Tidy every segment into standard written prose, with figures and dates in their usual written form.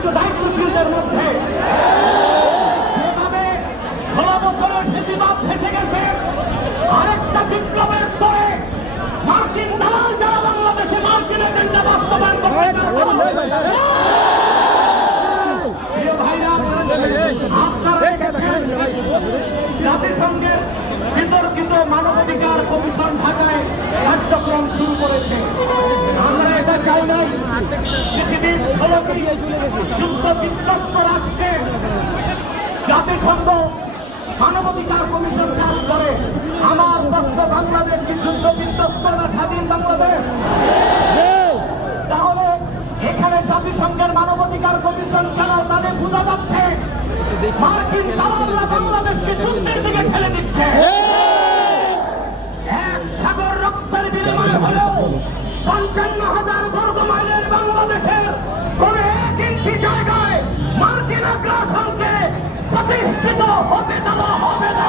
কিছু দায়িত্বশীলদের মধ্যে যেভাবে 16 বছরের ফেসিবাদ ভেসে গেছে, আরেকটা বিপ্লবের পরে মার্কিন দালাল যারা বাংলাদেশে মার্কিন এজেন্ডা বাস্তবায়ন করতে জাতিসংঘের বিতর্কিত মানবাধিকার কমিশন ঢাকায় কার্যক্রম শুরু করেছে। আমরা এটা চাই নাই পৃথিবীর 16টি যুদ্ধ বিধ্বস্ত রাষ্ট্রে জাতিসংঘ মানবাধিকার কমিশন কাজ করে। আমার প্রশ্ন, বাংলাদেশ কি যুদ্ধ বিধ্বস্ত না স্বাধীন বাংলাদেশ? তাহলে এখানে জাতিসংঘের মানবাধিকার কমিশন কেন? তাদের বোঝা যাচ্ছে মার্কিন দালালরা বাংলাদেশকে যুদ্ধের দিকে ঠেলে দিচ্ছে। এক সাগর রক্তের বিনিময় হলেও 55,000 বর্গ মাইলের বাংলাদেশের কোন 1 ইঞ্চি জায়গায় মার্কিন আগ্রাসনকে প্রতিষ্ঠিত হতে দেওয়া হবে না।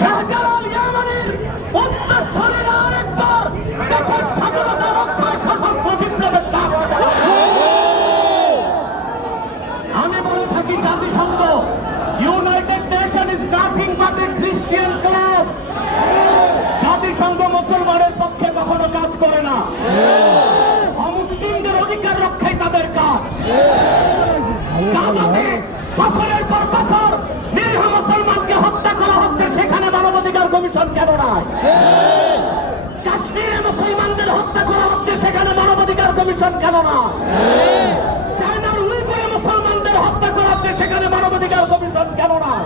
শাহজালাল ইয়ামানের উদ্দেশ্যেরা আরেকবার দেশের স্বাধীনতা রক্ষায় সশস্ত্র বিপ্লবের ডাক। আমি বলে থাকি জাতিসংঘ, United nation is nothing but A Christian club. জাতিসংঘ মুসলমানের পক্ষে কখনো কাজ করে না, অমুসলিমদের অধিকার রক্ষাই তাদের কাজ। গাজাতে বছরের পর বছর নিরীহ মুসলমানকে হত্যা করা হচ্ছে, সেখানে মানবাধিকার কমিশন কেন নয়? কাশ্মীরে মুসলমানদের হত্যা করা হচ্ছে, সেখানে মানবাধিকার কমিশন কেন নয়? চায়নার উইঘুরে মুসলমানদের হত্যা করা হচ্ছে, সেখানে মানবাধিকার কমিশন কেন নয়?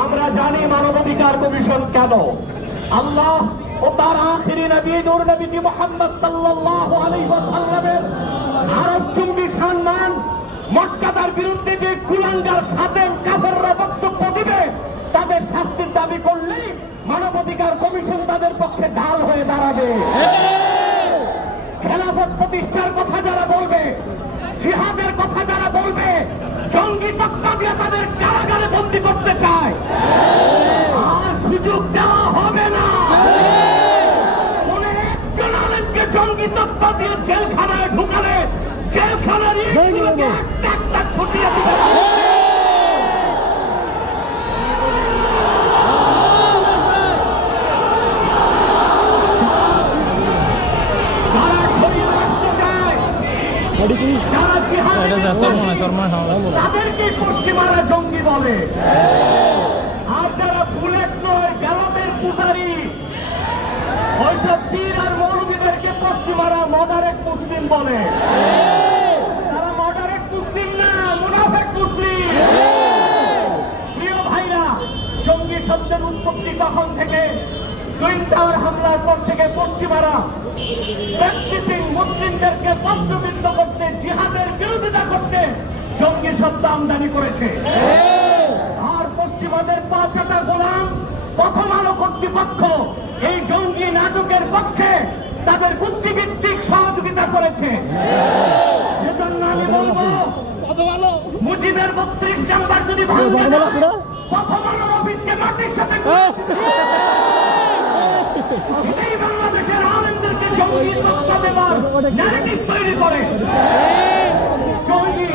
আমরা জানি মানবাধিকার কমিশন কেন। আল্লাহ ও তার আখিরি নবী নূর নবীজি মুহাম্মদ সাল্লাল্লাহু আলাইহি ওয়াসাল্লামের আরশচুম্বী সম্মান মর্যাদার বিরুদ্ধে যে কুলাঙ্গার সাদেম কাফেররা বক্তব্য দিবে, তাদের শাস্তির দাবি করলেই মানবাধিকার কমিশন তাদের পক্ষে ঢাল হয়ে দাঁড়াবে। খেলাফত প্রতিষ্ঠার কথা যারা বলবে, জিহাদের কথা যারা বলবে, জঙ্গি তকমা দিয়ে তাদের কারাগারে বন্দী করতে চায়, আর সুযোগ দেওয়া হবে না। কোন একজন আলেমকে জঙ্গি তকমা দিয়ে জেলখানায় ঢুকালে জেলখানার ইটগুলোকে একটা একটা ছুটিয়ে দিতে হবে। যারা শরীর রাষ্ট্র চায়, যারা তাদেরকে পশ্চিমারা জঙ্গি বলে, আর যারা বুলেট নয় গ্যালামের পূজারি, ওইসব পীর আর মৌলবীদেরকে পশ্চিমারা মডারেট মুসলিম বলে। তারা মডারেট মুসলিম না, মুনাফেক মুসলিম। প্রিয় ভাইরা, জঙ্গি শব্দের উৎপত্তি কখন থেকে? টুইন টাওয়ার হামলার পর থেকে পশ্চিমারা প্র্যাকটিসিং মুসলিমদেরকে প্রশ্নবিদ্ধ করতে, জিহাদের বিরোধিতা করতে জঙ্গি শব্দ আমদানি করেছে। আর পশ্চিমাদের পাঁচটা গোলাম প্রথম আলো কর্তৃপক্ষ এই জঙ্গি নাটকের পক্ষে তাদের বুদ্ধিভিত্তিক সহযোগিতা করেছে। সেজন্য আমি বলবো, মুজিবের 32 নাম্বার যদি ভাঙে, প্রথম আলোর অফিসকে মাটির সাথে এই বাংলাদেশের আলেমদেরকে জঙ্গি তথ্য দেবার ন্যারেটিভ তৈরি করে। জঙ্গি,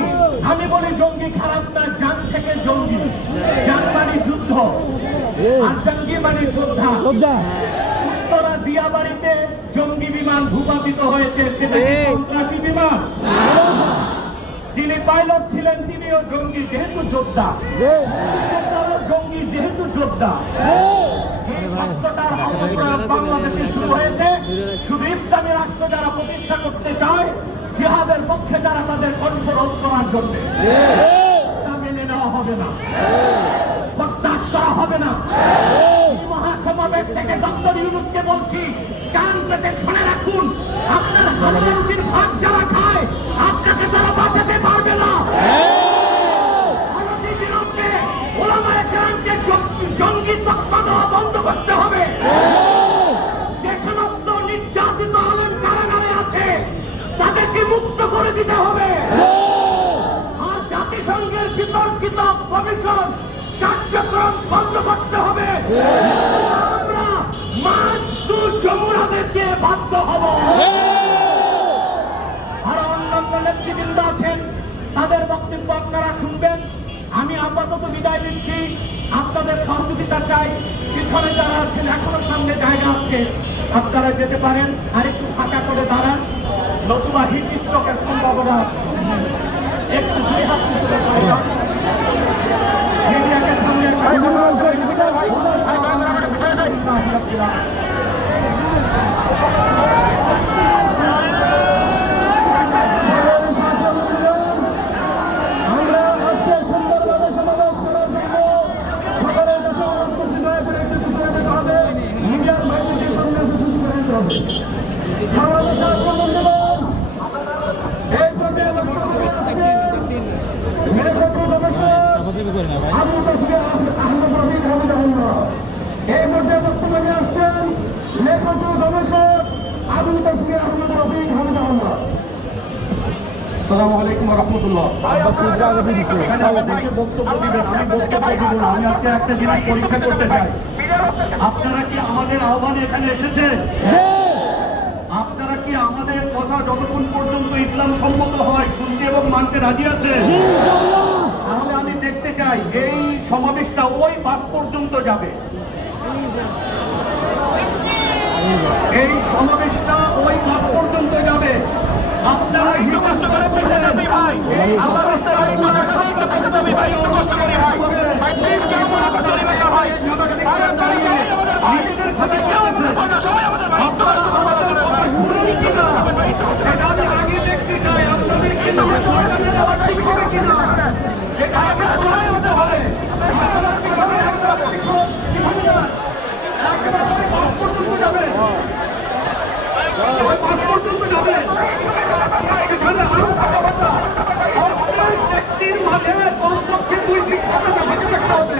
আমি বলি জঙ্গি খারাপ না, জান থেকে জঙ্গি। জান মানে যুদ্ধ, আর জঙ্গি মানে যোদ্ধা। উত্তরা দিয়াবাড়িতে জঙ্গি বিমান ভূপাতিত হয়েছে, সেটা সন্ত্রাসী বিমান। যিনি পাইলট ছিলেন তিনিও জঙ্গি, যেহেতু যোদ্ধা। জঙ্গি যেহেতু যোদ্ধা। এই শব্দটার অপপ্রয়োগ বাংলাদেশে শুরু হয়েছে শুধু ইসলামী রাষ্ট্র যারা প্রতিষ্ঠা করতে চায়, জিহাদের পক্ষে যারা তাদের কণ্ঠ রোধ করার জন্য। তা মেনে নেওয়া হবে না, বরদাস্ত করা হবে না। মহাসমাবেশ থেকে ডক্টর ইউনূসকে বলছি, কান পেতে শুনে রাখুন, আপনার হালুয়ারুটির ভাগ যারা খায়, আপনাকে তারা বাঁচাতে পারবে না। বিরুদ্ধে ওলামায়ে কেরামকে জঙ্গি তকমা দেওয়া বন্ধ করতে হবে। যে সমস্ত নির্যাতিত আলেম কারাগারে আছে, তাদেরকে মুক্ত করে দিতে হবে। আর জাতিসংঘের বিতর্কিত নিয়ামক কমিশন কার্যক্রম বন্ধ করতে হবে। আমরা মার্চ টু যমুনাদেরকে বাধ্য হব। আর অন্যান্য নেতৃবৃন্দ আছেন, তাদের বক্তব্য আপনারা শুনবেন। আমি আপাতত বিদায় নিচ্ছি, আপনাদের সহযোগিতা চাই। পিছনে যারা আছেন এখনো সামনে জায়গা আছে, আপনারা যেতে পারেন। আরেকটু ফাঁকা করে দাঁড়ান, নতুবা হিট স্ট্রোকের সম্ভাবনা আছে। একটু দুই হাত পিছনে দাঁড়ান। মিডিয়াকে সামনে এই পর্যায়ে বক্তব্য নিয়ে আসছেন লেখক ও গবেষক আবুল তাসমির আহমদ রফিক হামিদুল্লাহ। আসসালামু আলাইকুম ওয়া রাহমাতুল্লাহ। বক্তব্য দিবেন, আমি বক্তব্য দিব না। আমি আজকে একটা জিনিস পরীক্ষা করতে চাই, আপনারা কি আমাদের আহ্বানে এখানে এসেছেন? আপনারা কি আমাদের কথা যতক্ষণ পর্যন্ত ইসলাম সম্মত হয় শুনতে এবং মানতে রাজি আছেন? তাহলে আমি দেখতে চাই এই সমাবেশটা ওই বাস পর্যন্ত যাবে। এই সমাবেশটা ওই বাস পর্যন্ত যাবে। আপনারা একটু কষ্ট করে বলতে যাবি ভাই, এই সমাবেশটা ওই বাসের সঙ্গে থেকে যাবে ভাই, একটু কষ্ট করে ভাই ভাই প্লিজ কেউ মনে কষ্ট নেবেন না ভাই। নিজেদের খাতে কি আছে আমরা সবাই আমাদের ভাই একটু কষ্ট করে বলতে শুনুন কিনা এটা আমি আগে দেখতে চাই। আপনাদের কি না আবার ঠিক হবে কিনা এটা আগে সবাই হতে হবে। আপনারা কি হবে আমরা কিভাবে যান একেবারে ওই বাস পর্যন্ত যাবে, ওই বাস পর্যন্ত যাবে। এখানে আরো কথাবার্তা ব্যক্তির মাঝে কমপক্ষে 2 ফিট ফাঁকা থাকতে হবে।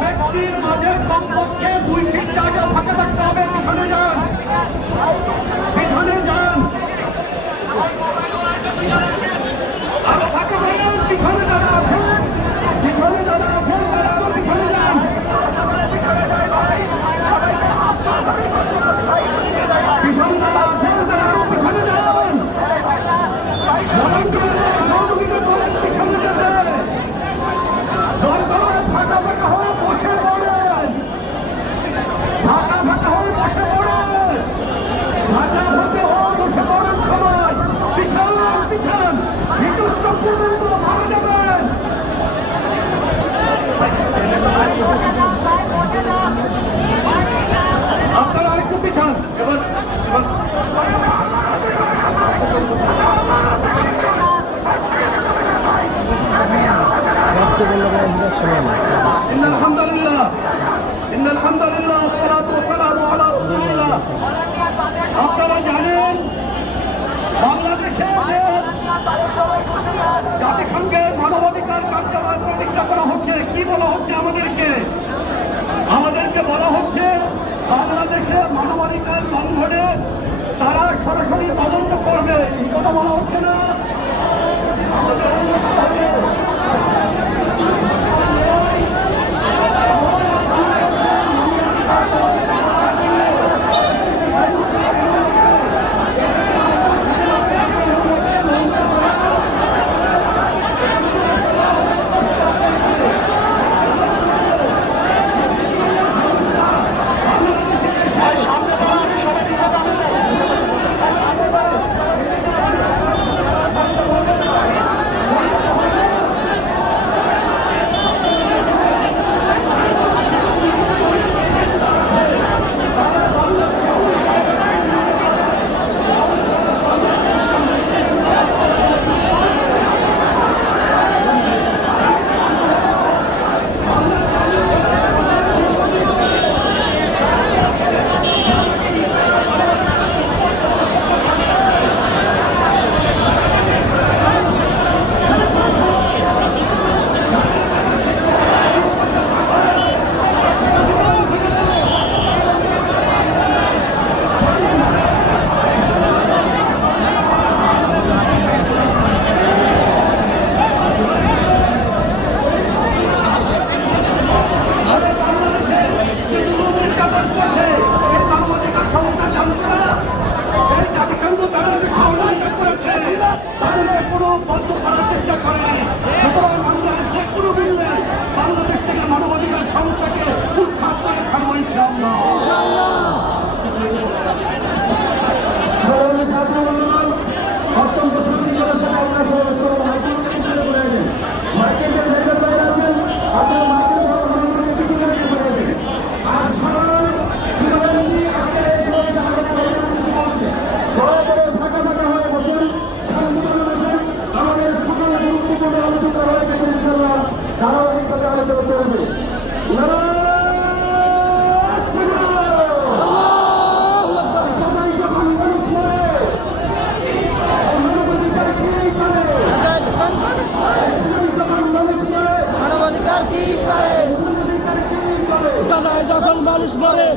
ব্যক্তির মাঝে কমপক্ষে 2 ফিট জায়গা ফাঁকা থাকতে হবে। পিছনে যান, পিছনে যান, আরো ফাঁকা হলেন। পিছনে যারা আছেন, পিছনে যারা আছেন তারা আরো পিছনে যান। পিছনে যারা আছেন তারা আরো পিছনে যান। সহযোগিতা করেন পিছনে যেতে। দরকার ফাঁকা ফাঁকা হয়ে বসে পড়েন, ফাঁকা ফাঁকা হয়ে বসে পড়েন, ফাঁকা ফাঁকা হয়ে বসে পড়েন সবাই। পিছন পিছন হিন্দুস্ত পর্যন্ত মারা যাবেন। আপনারা আরেকটু পিছন। আলহামদুলিল্লাহ আলহামদুলিল্লাহ সালাতু ওয়াসসালামু আলা রাসূলিল্লাহ। আপনারা জানেন বাংলাদেশে জাতিসংঘের মানবাধিকার কার্যালয় প্রতিষ্ঠা করা হচ্ছে। কি বলা হচ্ছে আমাদেরকে বলা হচ্ছে বাংলাদেশে মানবাধিকার লঙ্ঘনে তারা সরাসরি তদন্ত করবে। এই কথা বলা হচ্ছে না? চেষ্টা করেনি। সুতরাং আমরা যে কোনো মূল্যে বাংলাদেশ থেকে মানবাধিকার সংস্থাকে উৎখাত করে ছাড়বো ইনশাআল্লাহ। অত্যন্ত শান্তিপূর্ণ সাথে আমরা মার্কেটের ভেতর বাইরে আছেন, আপনারা ধারাবাহিকভাবে আলোচনা চলবে। যখন মানুষ মরে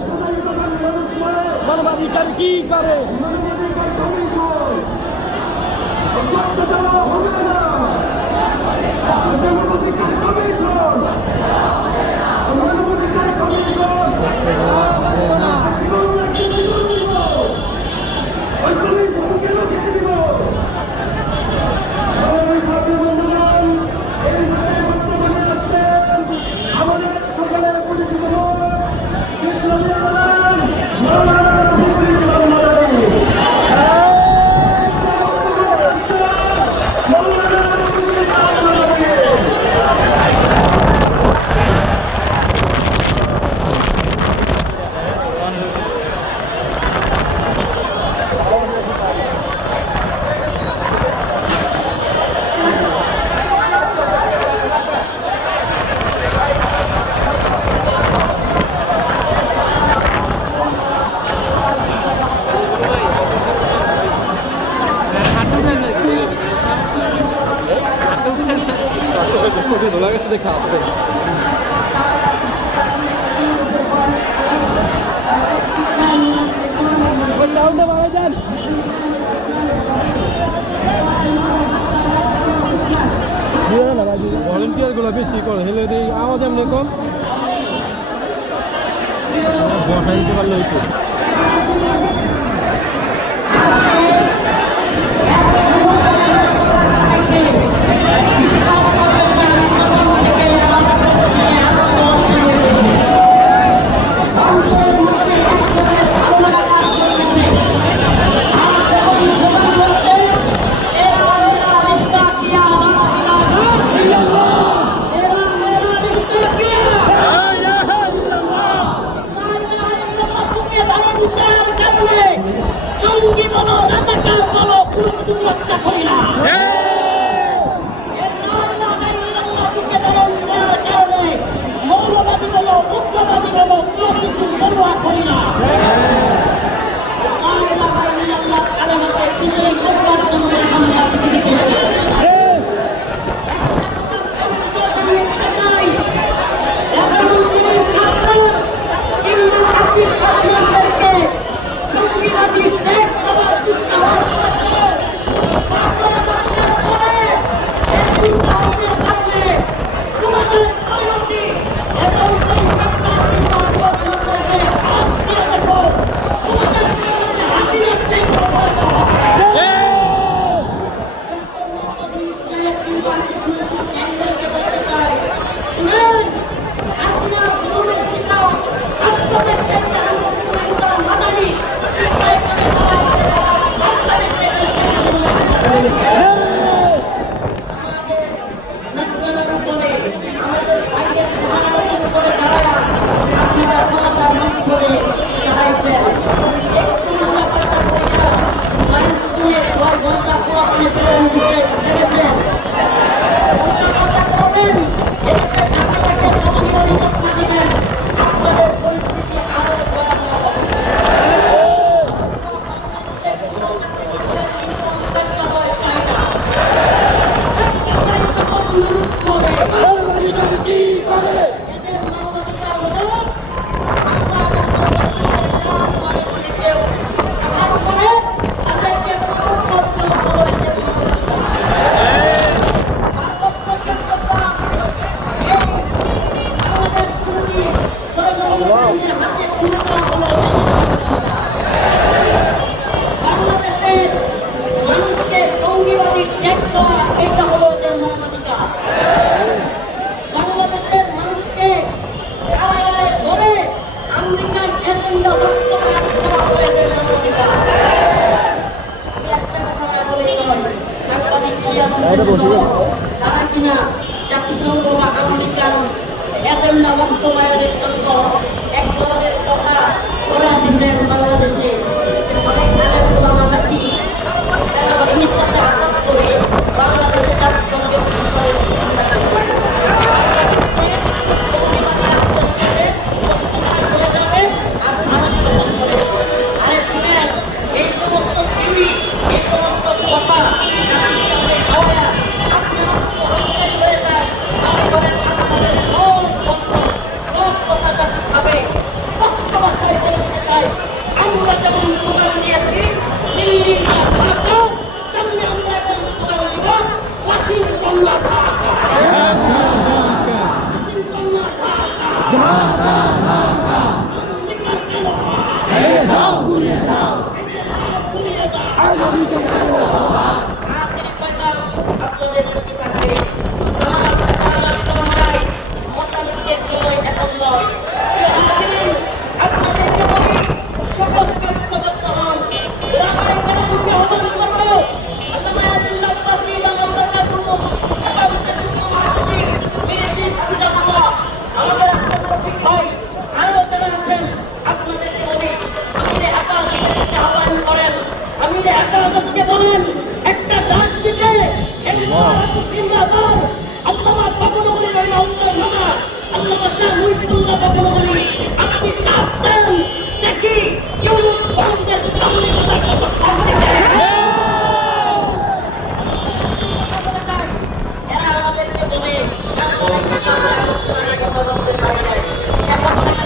মানবাধিকার কি করে? চোখে ধোলা গেছে দেখে হাত পেয়েছে। ভলেন্টিয়ার গুলো বেশি করে হেলে আওয়াজ এমনি কম বসাই দিতে পারলে হইতো। জঙ্গি বলো রাজাকার বলো কোনো লক্ষ্য করি না। মৌলবাদী বলো উগ্রবাদী বলো কোনো কিছু পরোয়া করি না। কিনা জাতিসংঘ বা আমেরিকান এজেন্ডা বাস্তবায়নের জন্য এক ধরনের কথা ছড়া দিচ্ছেন বাংলাদেশে যে অনেক আলেম ওলামা নাকি সেনাবাহিনীর সাথে আঘাত করে বাংলাদেশে জাতিসংঘের বিষয়ে আরে শুনেন এই সমস্ত টিভি এই সমস্ত কথা জাতিসংঘে খাওয়া আপনারা তো হত্যাই হয়ে যায় আমি বলেন আপনাদের সব কথা জাতি খাবে স্পষ্ট ভাষায় বলতে চাই আমরা যেমন স্লোগান দিয়েছি দিল্লি না ঢাকা তেমনি আমরা এখন স্লোগান দিব ওয়াশিংটন না ঢাকা ওয়াশিংটন না ঢাকা আমেরিকার কেন ঘুরিয়ে দাও আখেরি পয়গাম আপনাদের প্রতি থাকবে মতামতের সময় এখন নয় আপনাদেরকে বলি সকলকে ঐক্যবদ্ধ হন ওলামায়ে কেরামকে আহ্বান করবো আল্লামা আব্দুল্লাহ কাফি বাংলাদেশ হেফাজতে যুগ্ম মহাসচিব মিরাজি হাফিজাহুল্লাহ আমাদের আব্দুল রফিক ভাই আরো যারা আছেন আপনাদেরকে বলি আমিরে হেফাজতের কাছে আহ্বান করেন আমিরে হেফাজতকে বলেন একটা ডাক দিতে জিন্দাবাদ আল্লামা বাবুনগরী রহিমাহুল্লাহর নামা আল্লামা শাহ মুহিবুল্লাহ বাবুনগরী আপনি ডাক দেন দেখি ইউনুস বন্ধের সামনে কথা এরা আমাদেরকে বলে আলোচনায় কথা বলতে পারে না এখন নাকি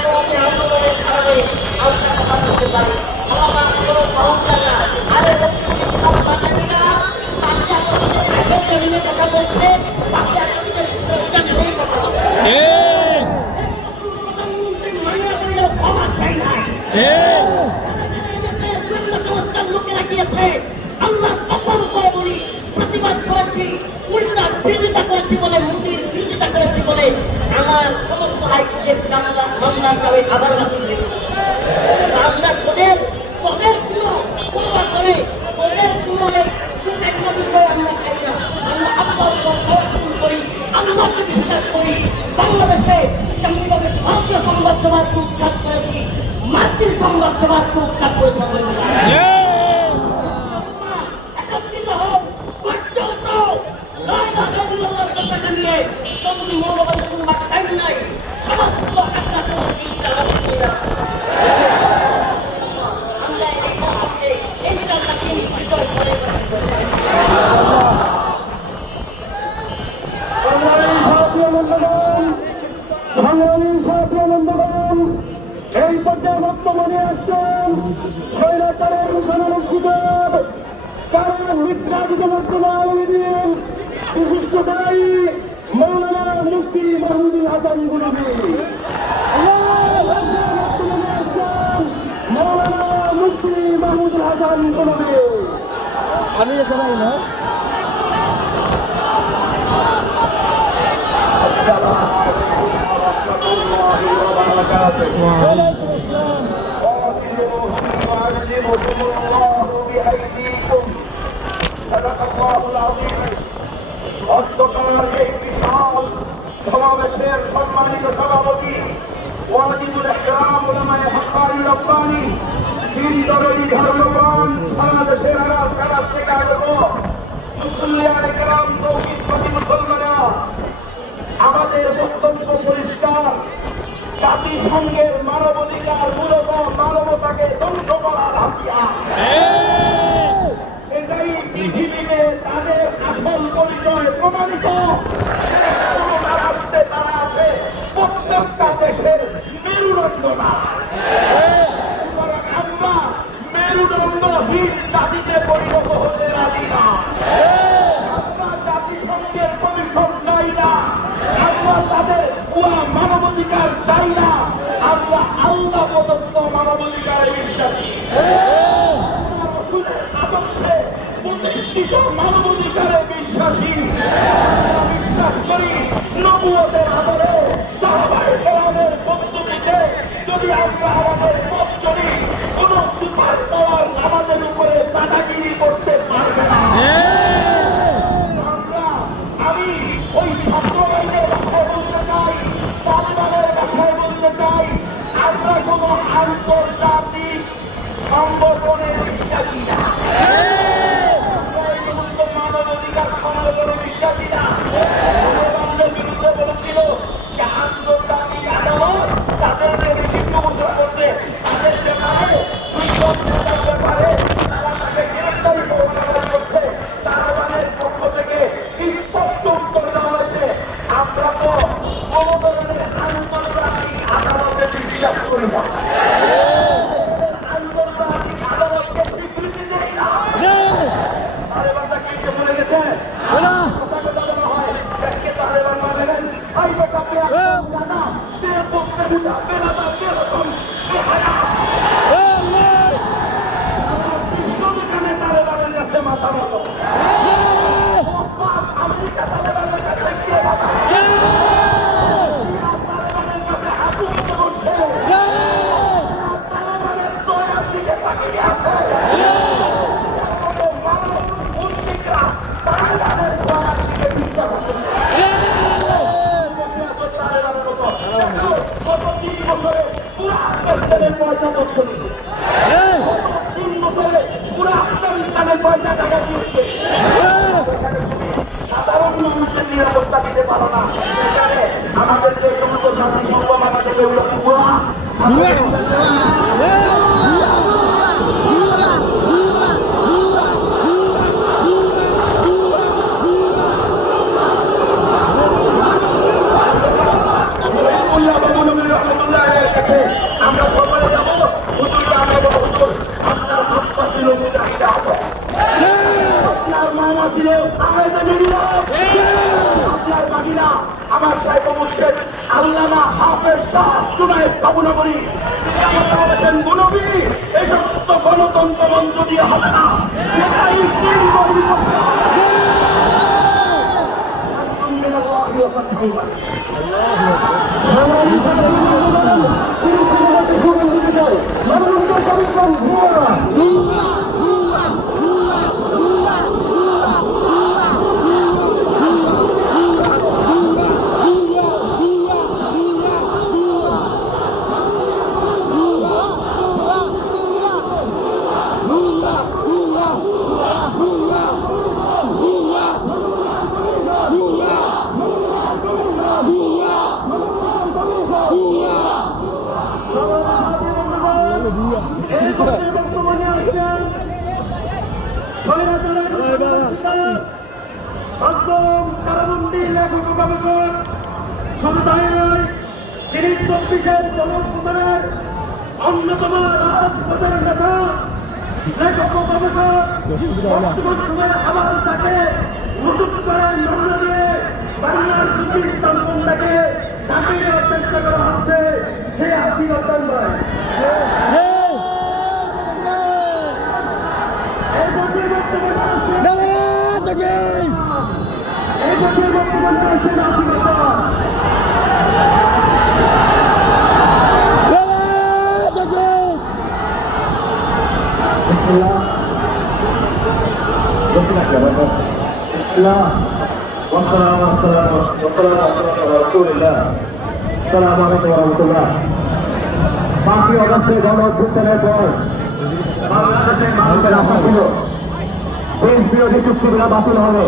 বন্ধের আন্দোলনের কারণে আমরা কথা বলতে পারি আল্লামা কোনো সহজ জানা আরে রব্বুল ইসলাম বানানিরা পাঁচটা আমাদের এখন জমিনে কথা বলছে পাঁচটা আমাদের প্রয়োজন হয়ে কথা বলছে প্রধানমন্ত্রী মাইয়া বললেও ক্ষমা চাই নাই সংস্থার লোকেরা গিয়েছে আমরা কসম করে বলি প্রতিবাদ করেছি উল্টা বিরোধিতা করেছি বলে মোদীর বিরোধিতা করেছি বলে আমার সমস্ত হাইকোর্টের মামলা করে আবার বাতিল হয়ে গেছে আমরা তোদের কোনো পরোয়া করে তোদের কোনো একটা বিষয় আমরা খাই না আমরা আল্লাহর উপর তাওয়াক্কুল করি আল্লাহকে বিশ্বাস করি বাংলাদেশে যেমনিভাবে ভারতীয় সাম্রাজ্যবাদকে উৎখাত করেছি মার্কিন সাম্রাজ্যবাদকে উৎখাত করেছে একত্রিত হোক পর্যন্ত কথাটা নিয়ে সবুজ মৌলবাদী সংবাদ টাইম নাই সমস্ত একটা সংস্কৃতিটা এই পর্যায়ে বক্তব্য নিয়ে আসছেন স্বৈরাচারের মুসলমান শিকার কারণ নির্যাতিত বর্তমান আলমীদের বিশিষ্ট দায়ী মৌলানা মুফতি মাহমুদুল হাসান গুলাবী বক্তব্য নিয়ে আসছেন মৌলানা মুফতি মাহমুদুল হাসান গুলাবী আমি সবাই না অধ্যকার এই বিশাল সমাবেশের সম্মানিত সভাপতি ওয়াজিবুল ইহতিরাম উলামায়ে হক্কানি রব্বানি তিন দরদি ধর্মপ্রাণ সারা দেশের আনাজ কানাজ থেকে আগত মুসল্লিয়ানে কেরাম তৌহিদপন্থী মুসলমানেরা আমাদের বক্তব্য পরিষ্কার জাতিসংঘের মানবাধিকার মূলত মানবতাকে ধ্বংস করার হাতিয়ার এটাই পৃথিবীতে তাদের আসল পরিচয় প্রমাণিত রাষ্ট্রে তারা আছে প্রত্যেকটা দেশের মেরুদণ্ড না আমরা মেরুদণ্ডহীন জাতিতে পরিণত হতে রাজি না আমরা জাতিসংঘের কমিশন চাই না আমরা তাদের মানবাধিকার চাই না আমরা আল্লাহ প্রদত্ত মানবাধিকারে বিশ্বাসী আদর্শে প্রতিষ্ঠিত মানবাধিকারে বিশ্বাসী বিশ্বাস করি নবুয়তের আদরে সাহাবায়ে কেরামের পদ্ধতিতে যদি আমরা আমাদের পথ চলি কোন সুপার পাওয়ার আমাদের উপরে দাদাগিরি করতে পারবে না আমি ওই ছাত্রবাদের ভাষায় বলতে চাই, তালিবানের ভাষায় বলতে চাই, আমরা কোন আন্তর্জাতিক সংগঠনে বিশ্বাসী না, আমরা এই সমস্ত মানবাধিকার সংগঠনে বিশ্বাসী না। তালেবানদের বিরুদ্ধে বলেছিল যে আন্তর্জাতিক আদালত তাদেরকে নিষিদ্ধ ঘোষণা করতে, তাদের ব্যাপারে ব্যাপারে তারা তাকে গ্রেফতারি পরোয়ানা করছে। তালেবানের পক্ষ থেকে স্পষ্ট উত্তর দেওয়া হয়েছে, আমরা তো কোন ধরনের আন্তর্জাতিক আদালতে বিশ্বাস করি না, আন্তর্জাতিক আদালতকে স্বীকৃতি দেয় না। তালেবানরা কি বলে গেছে? কথাটা বলা হয়, আজকে তালেবান মানেন আই বেটা বেয়ানা বেপক্ষে বুঝা বেলাদা বেরকম বেহায়া বিশ্ববিজ্ঞানে তালেবানের কাছে মাথা মতো, আমেরিকা তালেবানের কাছে গিয়ে মাথা, তালেবানের কাছে হাঁটু পেতে বসছে, তালেবানের দয়ার দিকে তাকিয়ে আছে। মুশরিকরা তালেবানের দয়ার দিকে বিশ্বাস করছে। গত 3 বছরে পুরো আফগানিস্তানের পয়সা দর্শন, 3 বছরে পুরো আফগানিস্তানের পয়সা টাকা দিচ্ছে। সাধারণ মানুষের নিরাপত্তা দিতে পারো না, এখানে আমাদের যে সমস্ত জাতিসংঘ মানুষের সেগুলো পুরো আমরা সকলে যাবো হুজুরকে, আমরা বলবো হুজুর আপনার আশপাশ ছিল আপনার মামা ছিল আপনার বাকিরা আমার সাহেব মুর্শিদ আল্লামা হাফেজ শাহ জুনায়েদ বাবুনগরী বলেছেন, গুনবী এই সমস্ত গণতন্ত্র মন্ত্র দিয়ে হবে না, এটাই কারাবন্দী লেখক গবেষক সন্তানের যিনি 24-এর গণঅভ্যুত্থানের অন্যতম রাজপথের নেতা লেখক গবেষক আবার তাকে নতুন করে মামলা দিয়ে বাংলার সুচিন্তাকে চাপিয়ে দেওয়ার চেষ্টা করা হচ্ছে, সে হাতি অর্জন করে। এই জাতীয় বক্তব্য আসছে নাসিকতা। পাঁচই অগস্টে গণঅভ্যুত্থানের পর বাংলাদেশের মানুষের আশা ছিল দেশ বিরোধী চুক্তিগুলো বাতিল হবে,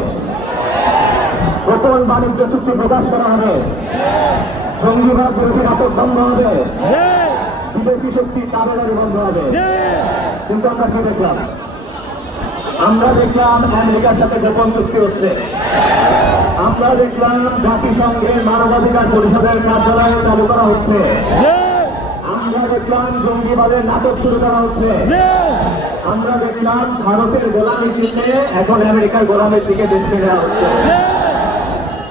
গোপন বাণিজ্য চুক্তি প্রকাশ করা হবে, জঙ্গিবাদ বিরোধী নাটক বন্ধ হবে, বিদেশি শক্তি দাবেদারি বন্ধ হবে। কিন্তু আমরা কি দেখলাম? আমরা দেখলাম আমেরিকার সাথে গোপন চুক্তি হচ্ছে, আমরা দেখলাম জাতিসংঘের মানবাধিকার পরিষদের কার্যালয় চালু করা হচ্ছে, আমরা দেখলাম জঙ্গিবাদের নাটক শুরু করা হচ্ছে, আমরা দেখলাম ভারতের গোলামি শেষে এখন আমেরিকার গোলামের দিকে দেশ ফেরা হচ্ছে।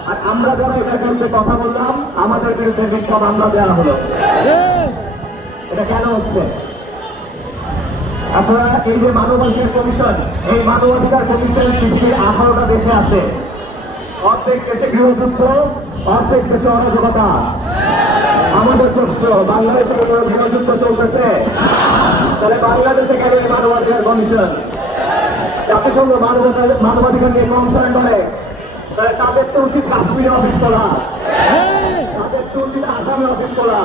আর আমরা যারা এটার বিরুদ্ধে কথা বললাম, আমাদের বিরুদ্ধে মিথ্যা মামলা দেওয়া হলো। এটা কেন হচ্ছে? আপনারা এই যে মানবাধিকার কমিশন, এই মানবাধিকার কমিশন পৃথিবীর 18টা দেশে আছে। অর্ধেক দেশে গৃহযুদ্ধ, অর্ধেক দেশে অরাজকতা। আমাদের প্রশ্ন, বাংলাদেশে কোনো গৃহযুদ্ধ চলতেছে? তাহলে বাংলাদেশে কেন এই মানবাধিকার কমিশন? জাতিসংঘ মানবাধিকার নিয়ে কনসার্ন করে, তাহলে তাদের তো উচিত কাশ্মীরে অফিস খোলা, তাদের তো উচিত আসামে অফিস খোলা,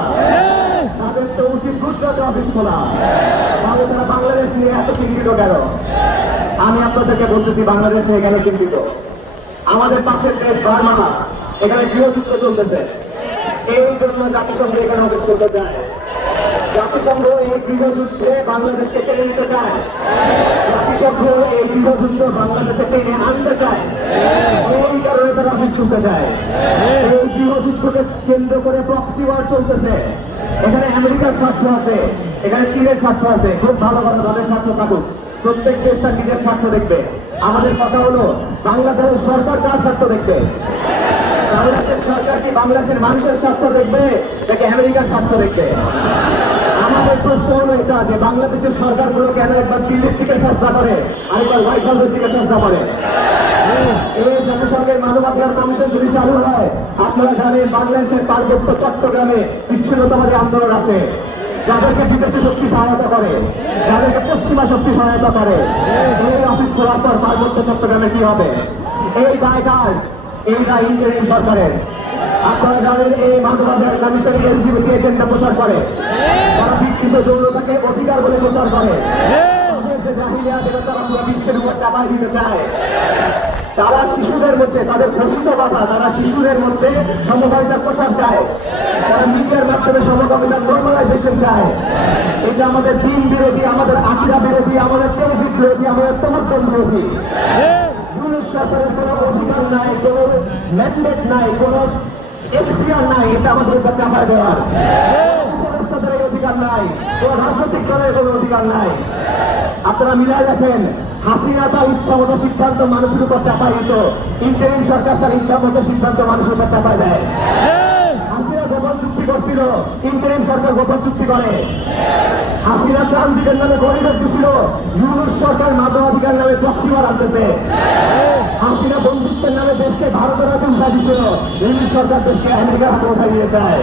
তাদের তো উচিত গুজরাটে অফিস খোলা। তাহলে তারা বাংলাদেশ নিয়ে এত চিন্তিত কেন? আমি আপনাদেরকে বলতেছি বাংলাদেশ নিয়ে কেন চিন্তিত। আমাদের পাশের দেশ বার্মা, এখানে গৃহযুদ্ধ চলতেছে, এই জন্য জাতিসংঘ এখানে অফিস করতে চায়। জাতিসংঘ এই গৃহযুদ্ধে বাংলাদেশকে টেনে নিতে চায়, জাতিসংঘ এই গৃহযুদ্ধ বাংলাদেশে টেনে আনতে চায়, এই কারণে তারা অফিস করতে চায়। এই গৃহযুদ্ধকে কেন্দ্র করে প্রক্সি ওয়ার চলতেছে। এখানে আমেরিকার স্বার্থ আছে, এখানে চীনের স্বার্থ আছে। খুব ভালো কথা, তাদের স্বার্থ থাকুক, প্রত্যেক দেশ তার নিজের স্বার্থ দেখবে। আমাদের কথা হলো বাংলাদেশের সরকার কার স্বার্থ দেখবে? বাংলাদেশের সরকার কি বাংলাদেশের মানুষের স্বার্থ দেখবে নাকি আমেরিকার স্বার্থ দেখবে? আমাদের প্রশ্ন হলো এটা যে বাংলাদেশের সরকারগুলো কেন একবার দিল্লির থেকে সস্তা করে আরেকবার হোয়াইট হাউসের থেকে সস্তা করে? এই জাতিসংঘের মানবাধিকার কমিশন যদি চালু হয়, আপনারা জানেন বাংলাদেশের পার্বত্য চট্টগ্রামে বিচ্ছিন্নতাবাদী আন্দোলন আছে, যাদেরকে বিদেশি শক্তি সহায়তা করে, যাদেরকে পশ্চিমা শক্তি সহায়তা করে। এই অফিস খোলার পর পার্বত্য চট্টগ্রামে কি হবে? এই দায়কার, এই দায় ইন্টারিম সরকারের। আপনারা জানেন এই মানবাধিকার কমিশন এলজিবিটি এজেন্ডা প্রচার করে, তারা বিকৃত যৌনতাকে অধিকার বলে প্রচার করে। তাদের যে জাহিলিয়াত, এটা তারা পুরো বিশ্বের উপর চাপাই দিতে চায়। তারা শিশুদের মধ্যে, তাদের ঘোষিত কথা, তারা শিশুদের মধ্যে সমকামিতার প্রসার চায়, তারা মিডিয়ার মাধ্যমে সমকামিতার নর্মালাইজেশন চায়। এটা আমাদের দিন বিরোধী, আমাদের আকিরা বিরোধী, আমাদের তেমসিক বিরোধী, আমাদের তমদ্দন বিরোধী। ইউনুস সরকারের কোনো অধিকার নাই, কোনো ম্যান্ডেট নাই, কোনো এখতিয়ার নাই এটা আমাদের উপর চাপায় দেওয়ার। উপদেষ্টাদের এই অধিকার নাই, কোন রাজনৈতিক দলের কোনো অধিকার নাই। আপনারা মিলাই দেখেন, হাসিনা তার ইচ্ছা মতো সিদ্ধান্ত মানুষের উপর চাপাই দিত, ইন্টারিম সরকার তার ইচ্ছা মতো সিদ্ধান্ত মানুষের উপর চাপাই দেয়। হাসিনা গোপন চুক্তি করছিল, ইন্টারিম সরকার গোপন চুক্তি করে। হাসিনা ট্রানজিটের নামে গরিবের দিছিল, ইউনুস সরকার মানবাধিকার নামে প্রক্সিওয়ার আনতেছে। হাসিনা বন্ধুত্বের নামে দেশকে ভারতের হাতে উঠা দিছিল, ইউনুস সরকার দেশকে আমেরিকার হাতে উঠাই দিয়ে চায়।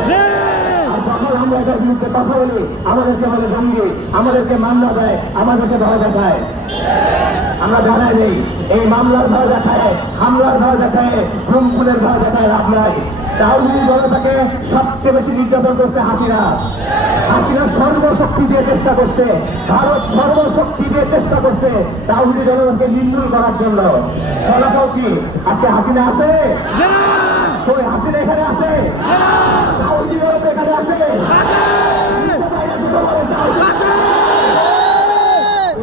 আর যখন আমরা এটার বিরুদ্ধে কথা বলি, আমাদেরকে বলে জঙ্গি, আমাদেরকে মামলা দেয়, আমাদেরকে ভয় দেখায়। আমরা জানাই নেই এই মামলার ভয় দেখায়, হামলার ভয় দেখায়, গুমখুনের ভয় দেখায় লাভ নাই। তাওহিদি জনতাকে সবচেয়ে বেশি নির্যাতন করছে হাসিনা। হাসিনা সর্বশক্তি দিয়ে চেষ্টা করছে, ভারত সর্বশক্তি দিয়ে চেষ্টা করছে তাওহিদি জনতাকে নির্মূল করার জন্য। ফলাফল কি? আজকে হাসিনা আছে? কই হাসিনা এখানে আছে? তাওহিদি জনতা এখানে আছে?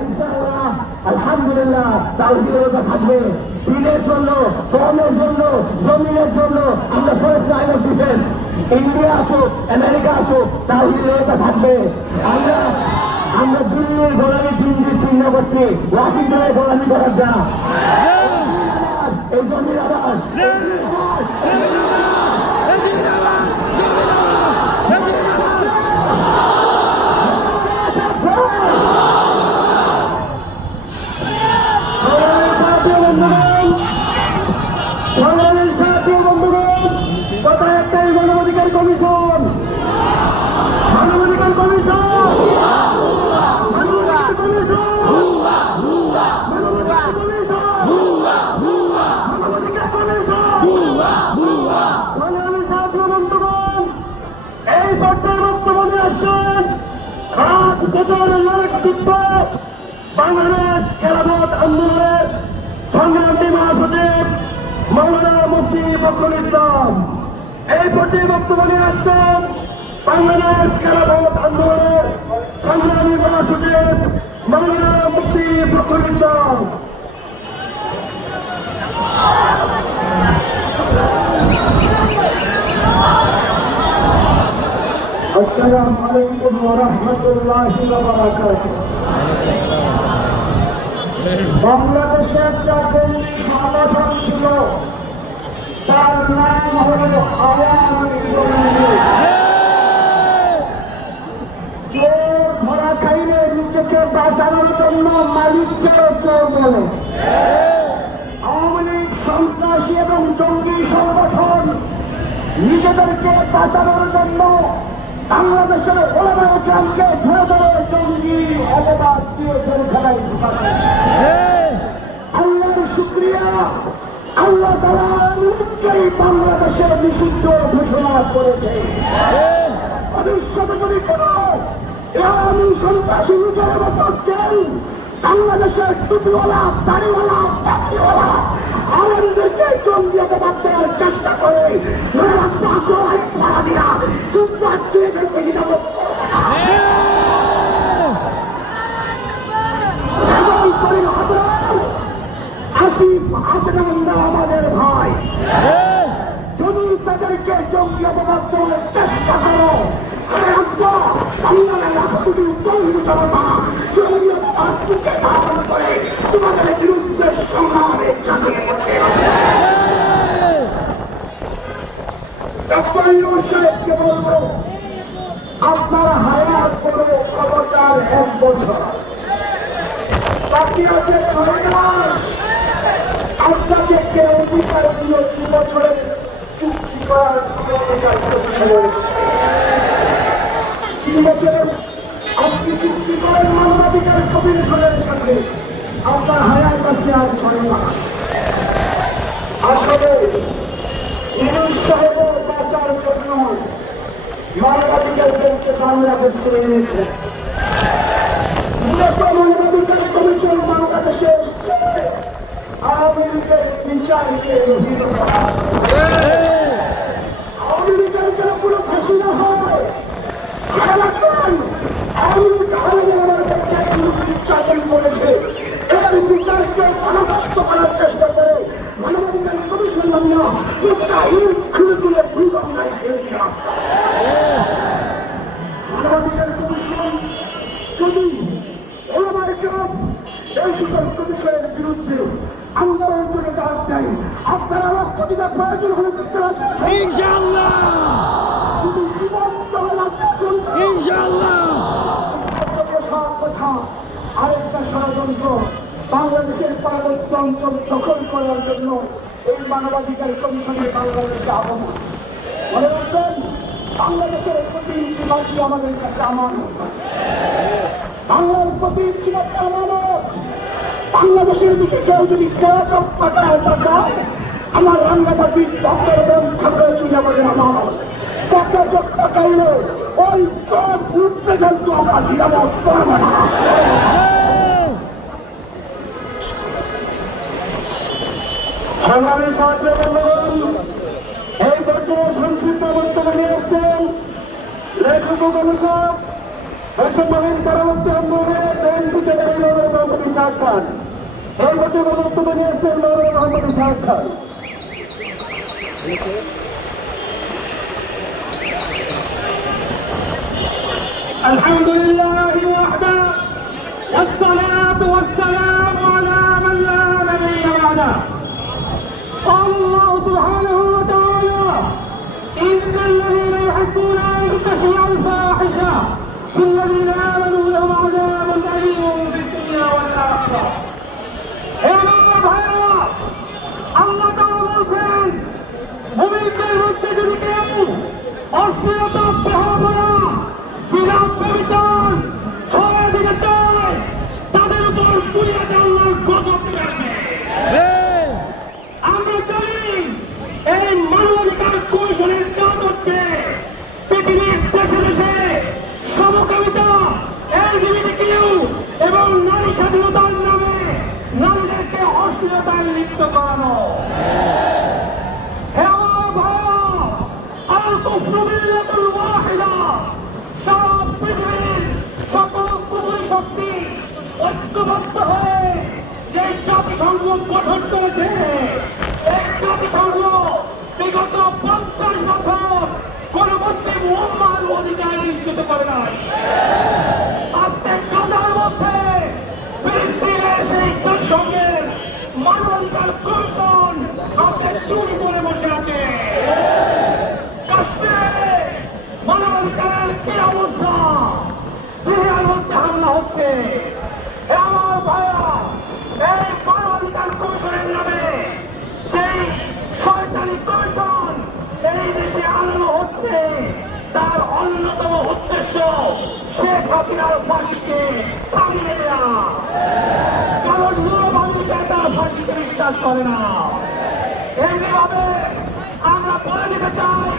ইনশাআল্লাহ আলহামদুলিল্লাহ তাওহিদি জনতা থাকবে। দিনের জন্য, কর্মের জন্য, জমিনের জন্য আমরা forest line of defence. India আসুক, আমেরিকা আসুক, তাওহিদি জনতা থাকবে। আমরা দিল্লির গোলামি চিহ্ন করছি, ওয়াশিংটনের গোলামি করার যা এই জমির আবার কমিশন, মানবাধিকার কমিশন, মানবাধিকার কমিশন, মানবাধিকার কমিশন, মানবাধিকার কমিশন। সংগ্রামী সাথী বন্ধুগণ, এই পর্যায়ে বক্তব্য নিয়ে আসছেন রাজপথের নেতৃত্ব বাংলাদেশ খেলাফত আন্দোলনের সংগ্রামী মহাসচিব মাওলানা মুফতি ফখরুল ইসলাম। এই পর্যায়ে বক্তব্য নিয়ে আসছেন বাংলাদেশ খেলাফত আন্দোলনের সংগ্রামী মহাসচিব মাওলানা মুফতি ফখরুল ইসলাম। আসসালামু আলাইকুম ওয়া রাহমাতুল্লাহি ওয়া বারাকাতুহু। বাংলাদেশে একটা সংগঠন ছিল, তার নাম হলো আওয়ামী লীগ। চোর ধরা খাইলে নিজেকে বাঁচানোর জন্য মালিককে চোর বলে। আওয়ামী লীগ সন্ত্রাসী এবং জঙ্গি সংগঠন, নিজেদেরকে বাঁচানোর জন্য বাংলাদেশের ওলামায়ে কেরামকে ধরে ধরে জঙ্গি অপবাদ দিয়ে জেলখানায় ঢোকাচ্ছে। আল্লাহর শুকরিয়া, আল্লাহ তাআলা নিজেই বাংলাদেশের নিষিদ্ধ ঘোষণা করেছে। ভবিষ্যতে যদি কোনো ইরানি সন্ত্রাসী নিজের মতো কেউ বাংলাদেশের টুপিওয়ালা, দাড়িওয়ালা, পাগড়িওয়ালা আমাদেরকে জঙ্গি অপবাদ দেওয়ার চেষ্টা করে মনে রাখবা গলায় মারা দিয়া চুপ পাচ্ছে এদেরকে নিরাপদ করবো না। এবং করিম আদনান, আসিফ আদনানরা আমাদের ভাই। যদি তাদেরকে জঙ্গি অপবাদ দেওয়ার চেষ্টা করো মনে রাখবা বাংলার রাষ্ট্রপতি তৌহিদ জনতা জঙ্গি অপবাদ মুখে ধারণ করে তোমাদের বিরুদ্ধে সংগ্রামে চালিয়ে যেতে হবে। ডক্টর ইউনূস সাহেবকে বলবো, আপনার হায়াত কোনো ক্ষমতার 1 বছর বাকি আছে, 6 মাস। আপনাকে কেউ অধিকার দিল 2 বছরের চুক্তি করার অধিকার ছিল। 3 বছরের আপনি চুক্তি করেন মানবাধিকার কমিশনের সাথে, আপনার হায়াত আছে আর 6 মাস। আসলে ইউনূস সাহেবের বাঁচার জন্য মানবাধিকারদেরকে বাংলাদেশে এনেছে। মূলত মানবাধিকার কমিশন বাংলাদেশে এসছে আওয়ামী লীগের বিচারকে রহিত করা। আওয়ামী লীগের যেন কোনো ফাঁসি না হয়। মনে রাখবেন, আওয়ামী লীগ আমার পক্ষে নির্যাতন করেছে, এর বিচারকে অনাবস্ত করার চেষ্টা করে মানবাধিকার কমিশন নামনা প্রতিটা ইট খুলে তুলে ভূগঙ্গায় ফেলে দেওয়া। মানবাধিকার কমিশন যদি ওলামায়ে কেরাম এই সকল কমিশনের বিরুদ্ধে আন্দোলনের জন্য ডাক দেয়, আপনারা রক্ত দিতে প্রয়োজন হলে দেখতে পাচ্ছেন ইনশাআল্লাহ, যদি জীবন ইনশাআল্লাহ। কথা আরেকটা ষড়যন্ত্র বাংলাদেশের পার্বত্য অঞ্চল দখল করার জন্য এই মানবাধিকার কমিশনের বাংলাদেশে আগমন। মনে রাখবেন, বাংলাদেশের প্রতি ইঞ্চি মাটি আমাদের কাছে আমানত। বাংলার প্রতি ইঞ্চি মাটি আমানত। বাংলাদেশের দিকে কেউ যদি চোখ পাকায় তাকায়, আমার রান্নাঘাটি ভক্তের গ্রন্থ রয়েছে আমাদের আমানত। টাকা চোখ পাকাইলে ওই চোখ উঠতে কিন্তু আমরা নিরাপদ করবো না। সংগ্রামী সাহায্য বলুন, এই পর্যায়ে সংক্ষিপ্ত বক্তব্য নিয়ে আসছেন লেখক ও গবেষক বৈষম্যহীন পরবর্তী আন্দোলনে বেঞ্চি থেকে নৌরুল মোহাম্মদ ইসহাক খান। এই পর্যায়ে বক্তব্য নিয়ে আসছেন নৌরুল মোহাম্মদ ইসহাক খান। الحمد لله وحده والصلاة والسلام على من لا نبي بعده. قال الله سبحانه وتعالى: إن الذين يحبون أن تشيع الفاحشة في الذين آمنوا لهم عذاب أليم في الدنيا والآخرة. আল্লাহ তাআলা বলছেন, মুমিনদের মধ্যে যদি কেউ অশ্লীলতা বেহায়া বিরাট বিচার ছড়িয়ে দিতে চায়, তাদের উপর দুনিয়াতে আল্লাহর গজব নেমে আসবে। আমরা জানি এই মানবাধিকার কমিশনের কাজ হচ্ছে পৃথিবীর দেশে দেশে সমকামিতা, LGBTQ এবং নারী স্বাধীনতার নামে নারীদেরকে অশ্লীলতায় লিপ্ত করানো। হে আমার ভাইরা, আল কুফরু মিল্লাতুল ওয়াহিদা, সারা পৃথিবীর সকল কুফরি শক্তি ঐক্যবদ্ধ হয়ে যে জাতিসংঘ গঠন করেছে, এই জাতিসংঘ বিগত 50 বছর কোন মুসলিম উম্মাহর অধিকার নিশ্চিত করে নাই। আজকে কাতার মধ্যে ফিলিস্তিনের সেই জাতিসংঘের মানবাধিকার কমিশন আজকে চুরি করে বসে আছে। কাশ্মীরে মানবাধিকারের কি অবস্থা? সিরিয়ার মধ্যে হামলা হচ্ছে। আমার ভাইয়া, এই মানবাধিকার কমিশনের নামে যেই সরকারি কমিশন এই দেশে আনানো হচ্ছে, তার অন্যতম উদ্দেশ্য শেখ হাসিনার ফাঁসিকে থামিয়ে দেওয়া। কারণ মানবাধিকার তার ফাঁসিকে বিশ্বাস করে না। এমনিভাবে আমরা বলে দিতে চাই,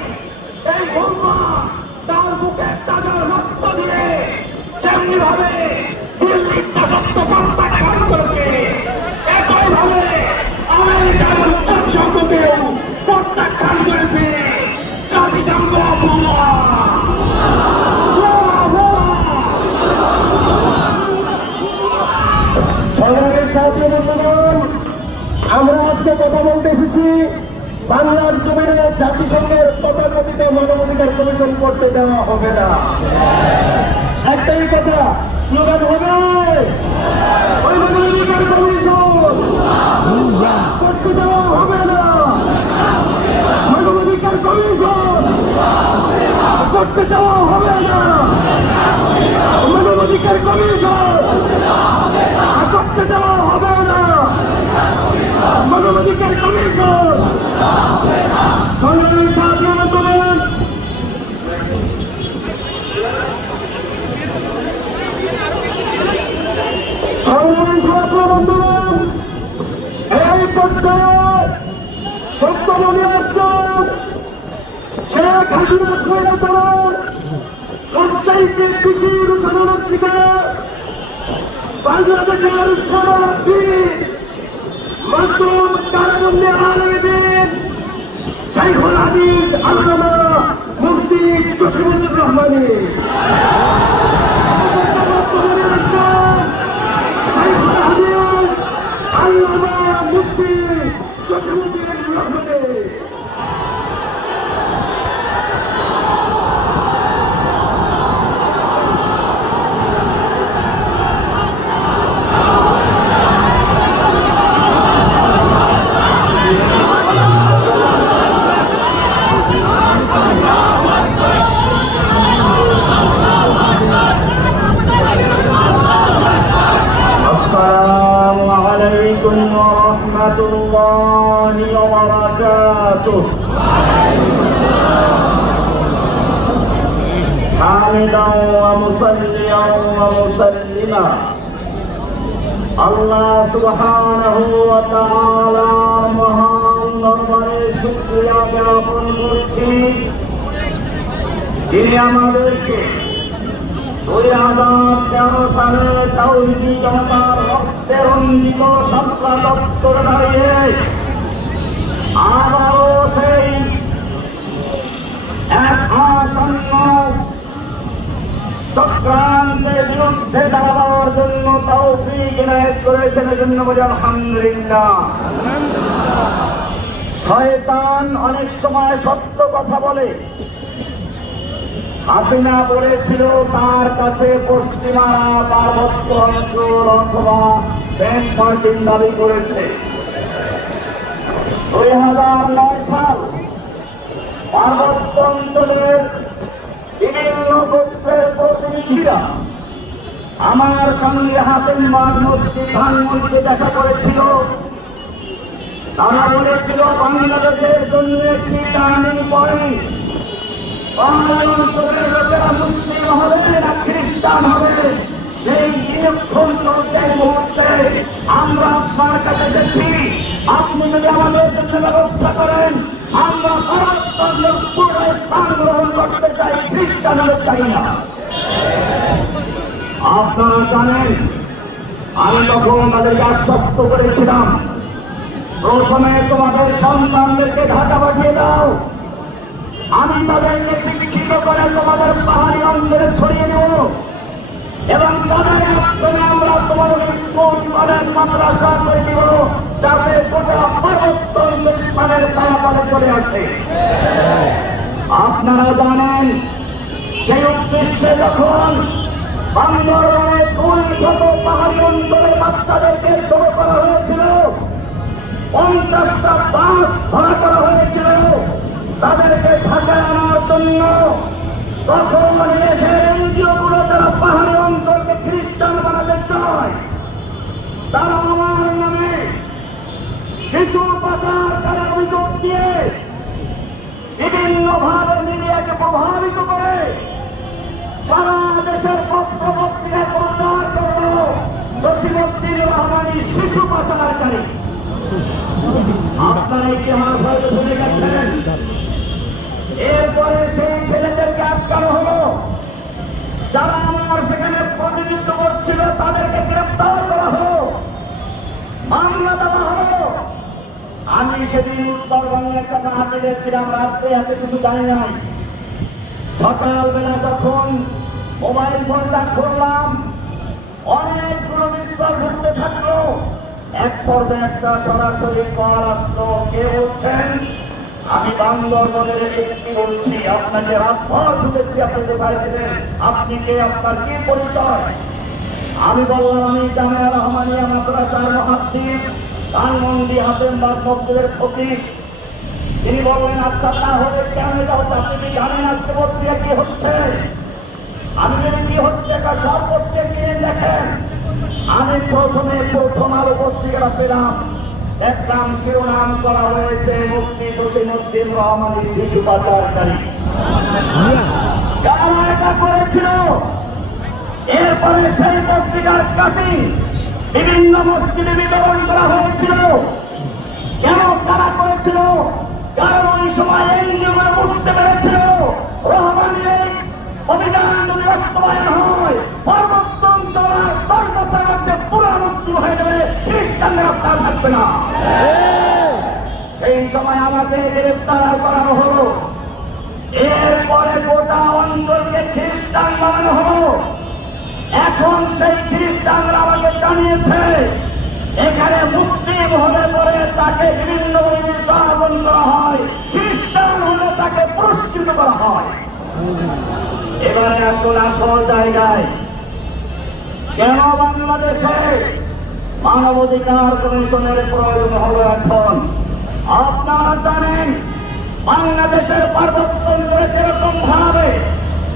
এই বন্ধুরা তার বুকে তাজা রক্ত দিয়ে যেমনি ভাবে দিল্লির প্রশস্ত প্রত্যাখ্যান করেছে, একইভাবে আমেরিকার জাতিসংঘকেও প্রত্যাখ্যান করেছে। জাতিসংঘ সংগ্রামের সাথে বন্ধুগণ, আমরা আজকে কথা বলতে এসেছি বাংলার জমিনে জাতিসংঘের তথাকথিত মানবাধিকার কমিশন করতে দেওয়া হবে না। একটাই কথা, স্লোগান হবে ওই মানবাধিকার কমিশন করতে দেওয়া হবে না। মানবাধিকার কমিশন করতে দেওয়া হবে না। মানবাধিকার কমিশন করতে দেওয়া হবে না। মানবাধিকার কমিশন সংগ্রামের সাথে বন্ধুগণ, সংগ্রামের সাথে বন্ধুগণ, এই পর্যায়ে বক্তব্য নিয়ে আসছেন শেখ হাসিনা স্বৈরাচার সবচাইতে বেশি রূঢ়তার শিকার বাংলাদেশের সর্ববীর মাসুম কারাবন্দী আলমগীর শাইখুল হাদিস আল্লামা মুফতি জসিমুদ্দিন রহমানী। শাইখুল হাদিস আল্লামা মুফতি জসিমুদ্দিন রহমানী। السلام عليكم ورحمة الله وبركاته. حامدا ومصليا ومسلما আল্লাহ সুবহানাহু ওয়া তাআলা মহান দরবারে শুকরিয়া জ্ঞাপন করছি, যিনি আমাদেরকে 2013 সালে তাওহীদি জনতার রক্তে রঞ্জিত সত্তা দপ্তর দাঁড়িয়ে আবারও সেই এক আসন্ন চক্রান্তের বিরুদ্ধে দাঁড়াবার জন্য তৌফিক ইনায়েত করেছেন। এজন্য বলি আলহামদুলিল্লাহ। শয়তান অনেক সময় সত্য কথা বলে। হাসিনা বলেছিল তার কাছে পশ্চিমারা পার্বত্য অঞ্চল অথবা সেন্ট মার্টিন দাবি করেছে। 2009 সাল পার্বত্য অঞ্চলের বিভিন্ন পক্ষের প্রতিনিধিরা আমার সঙ্গে হাতেম মসজিদ ধানমন্ডিতে দেখা করেছিল। তারা বলেছিল বাংলাদেশের জন্য একটি টার্নিং পয়েন্ট, পাহাড়ি অঞ্চলের লোকেরা মুসলিম হবে না খ্রিস্টান হবে সেই নিরীক্ষণ চলছে। এই মুহূর্তে আমরা আপনার কাছে এসেছি, আপনি যদি আমাদের জন্য ব্যবস্থা করেন, আমরা ভারতবর্ষের পুরো স্থান গ্রহণ করতে চাই, খ্রিস্টান হতে চাই না। আপনারা জানেন আমি তখন তাদেরকে আশ্বস্ত করেছিলাম, প্রথমে তোমাদের সন্তানদেরকে ঢাকা পাঠিয়ে দাও, আমি তাদেরকে শিক্ষিত করে তোমাদের পাহাড়ি অঞ্চলে ছড়িয়ে দেব এবং তাদের মাধ্যমে আমরা তোমাদের স্কুল কলেজ মাদ্রাসা করে দিব, যাতে গোটা পার্বত্য অঞ্চলের ছায়াতলে চলে আসে। আপনারা জানেন সেই উদ্দেশ্যে যখন বান্দরবানে 200 পাহাড়ি অঞ্চলের বাচ্চাদেরকে জড়ো করা হয়েছিল, 50টা বাস ভাড়া করা হয়েছিল তাদেরকে ঢাকায় আনার জন্য, তখন দেশের এনজিও গুলো যারা পাহাড়ি অঞ্চলকে খ্রিস্টান বানাতে চায়, তারা আমার নামে শিশু পাচার তারা অভিযোগ দিয়ে বিভিন্নভাবে মিডিয়াকে প্রভাবিত করে সারা দেশের পত্রপত্রিকায় প্রচার করল জসিমুদ্দিন রহমানী শিশু পাচারকারী। আপনারা ইতিহাস হয়তো ভুলে গেছেন। এরপরে সেই ছেলেদেরকে আটকানো হলো, যারা আমার সেখানে প্রতিনিধিত্ব করছিল তাদেরকে গ্রেফতার করা হলো, মামলা দেওয়া হলো। আমি সেদিন উত্তরবঙ্গের কথা হাতে ছিলাম, রাত্রে এত কিছু জানি নাই। সকালবেলা যখন মোবাইল ফোনটা করলাম, অনেকগুলো মিসকল ঘুরতে থাকলো। এক পর্যায়ে একটা সরাসরি কল আসলো, কে বলছেন? আমি বান্দরবনের ব্যক্তি বলছি, আপনাকে রাতভর শুনেছি, আপনি কোথায় ছিলেন, আপনি কে, আপনার কি পরিচয়? আমি বললাম আমি জামিয়া রহমানিয়া মাদ্রাসার মুহাদ্দিস, ধানমন্ডি হাতেমবাগ মসজিদের খতিব। তিনি বললেন, আচ্ছা তাহলে কেন এটা হচ্ছে, আপনি কি জানেন আজকে পত্রিকা কি হচ্ছে? আমি যদি কি হচ্ছে একটা সব পত্রিকা কিনে দেখেন। আমি প্রথম আলো পত্রিকাটা পেলাম, দেখলাম শিরোনাম করা হয়েছে মুফতি জসিমউদ্দিন রহমানী শিশু পাচারকারী। কারা এটা করেছিল? এরপরে সেই পত্রিকার কাছে বিভিন্ন মসজিদে বিতরণ করা হয়েছিল। কেন তারা করেছিল? কারণ ওই সময় এনজিওগুলো বুঝতে পেরেছিল রহমানের অভিযান যদি বাস্তবায়ন হয়, পার্বত্য অঞ্চলের 10 বছরের মধ্যে পুরো মুসলিম হয়ে যাবে, খ্রিস্টানরা আপনার থাকবে না। সেই সময় আমাকে গ্রেফতার করানো হলো। এরপরে গোটা অঞ্চলকে খ্রিস্টান বানানো হলো। এখন সেই খ্রিস্টানরা আমাকে জানিয়েছে এখানে মুসলিম হলে পরে তাকে বিভিন্ন নির্যাতন করা হয়, খ্রিস্টান হলে তাকে পুরস্কৃত করা হয়। এবারে আসল জায়গায় কেন বাংলাদেশে মানবাধিকার কমিশনের প্রয়োজন হলো এখন? আপনারা জানেন বাংলাদেশের পার্বত্য অঞ্চলে যেরকম ভাবে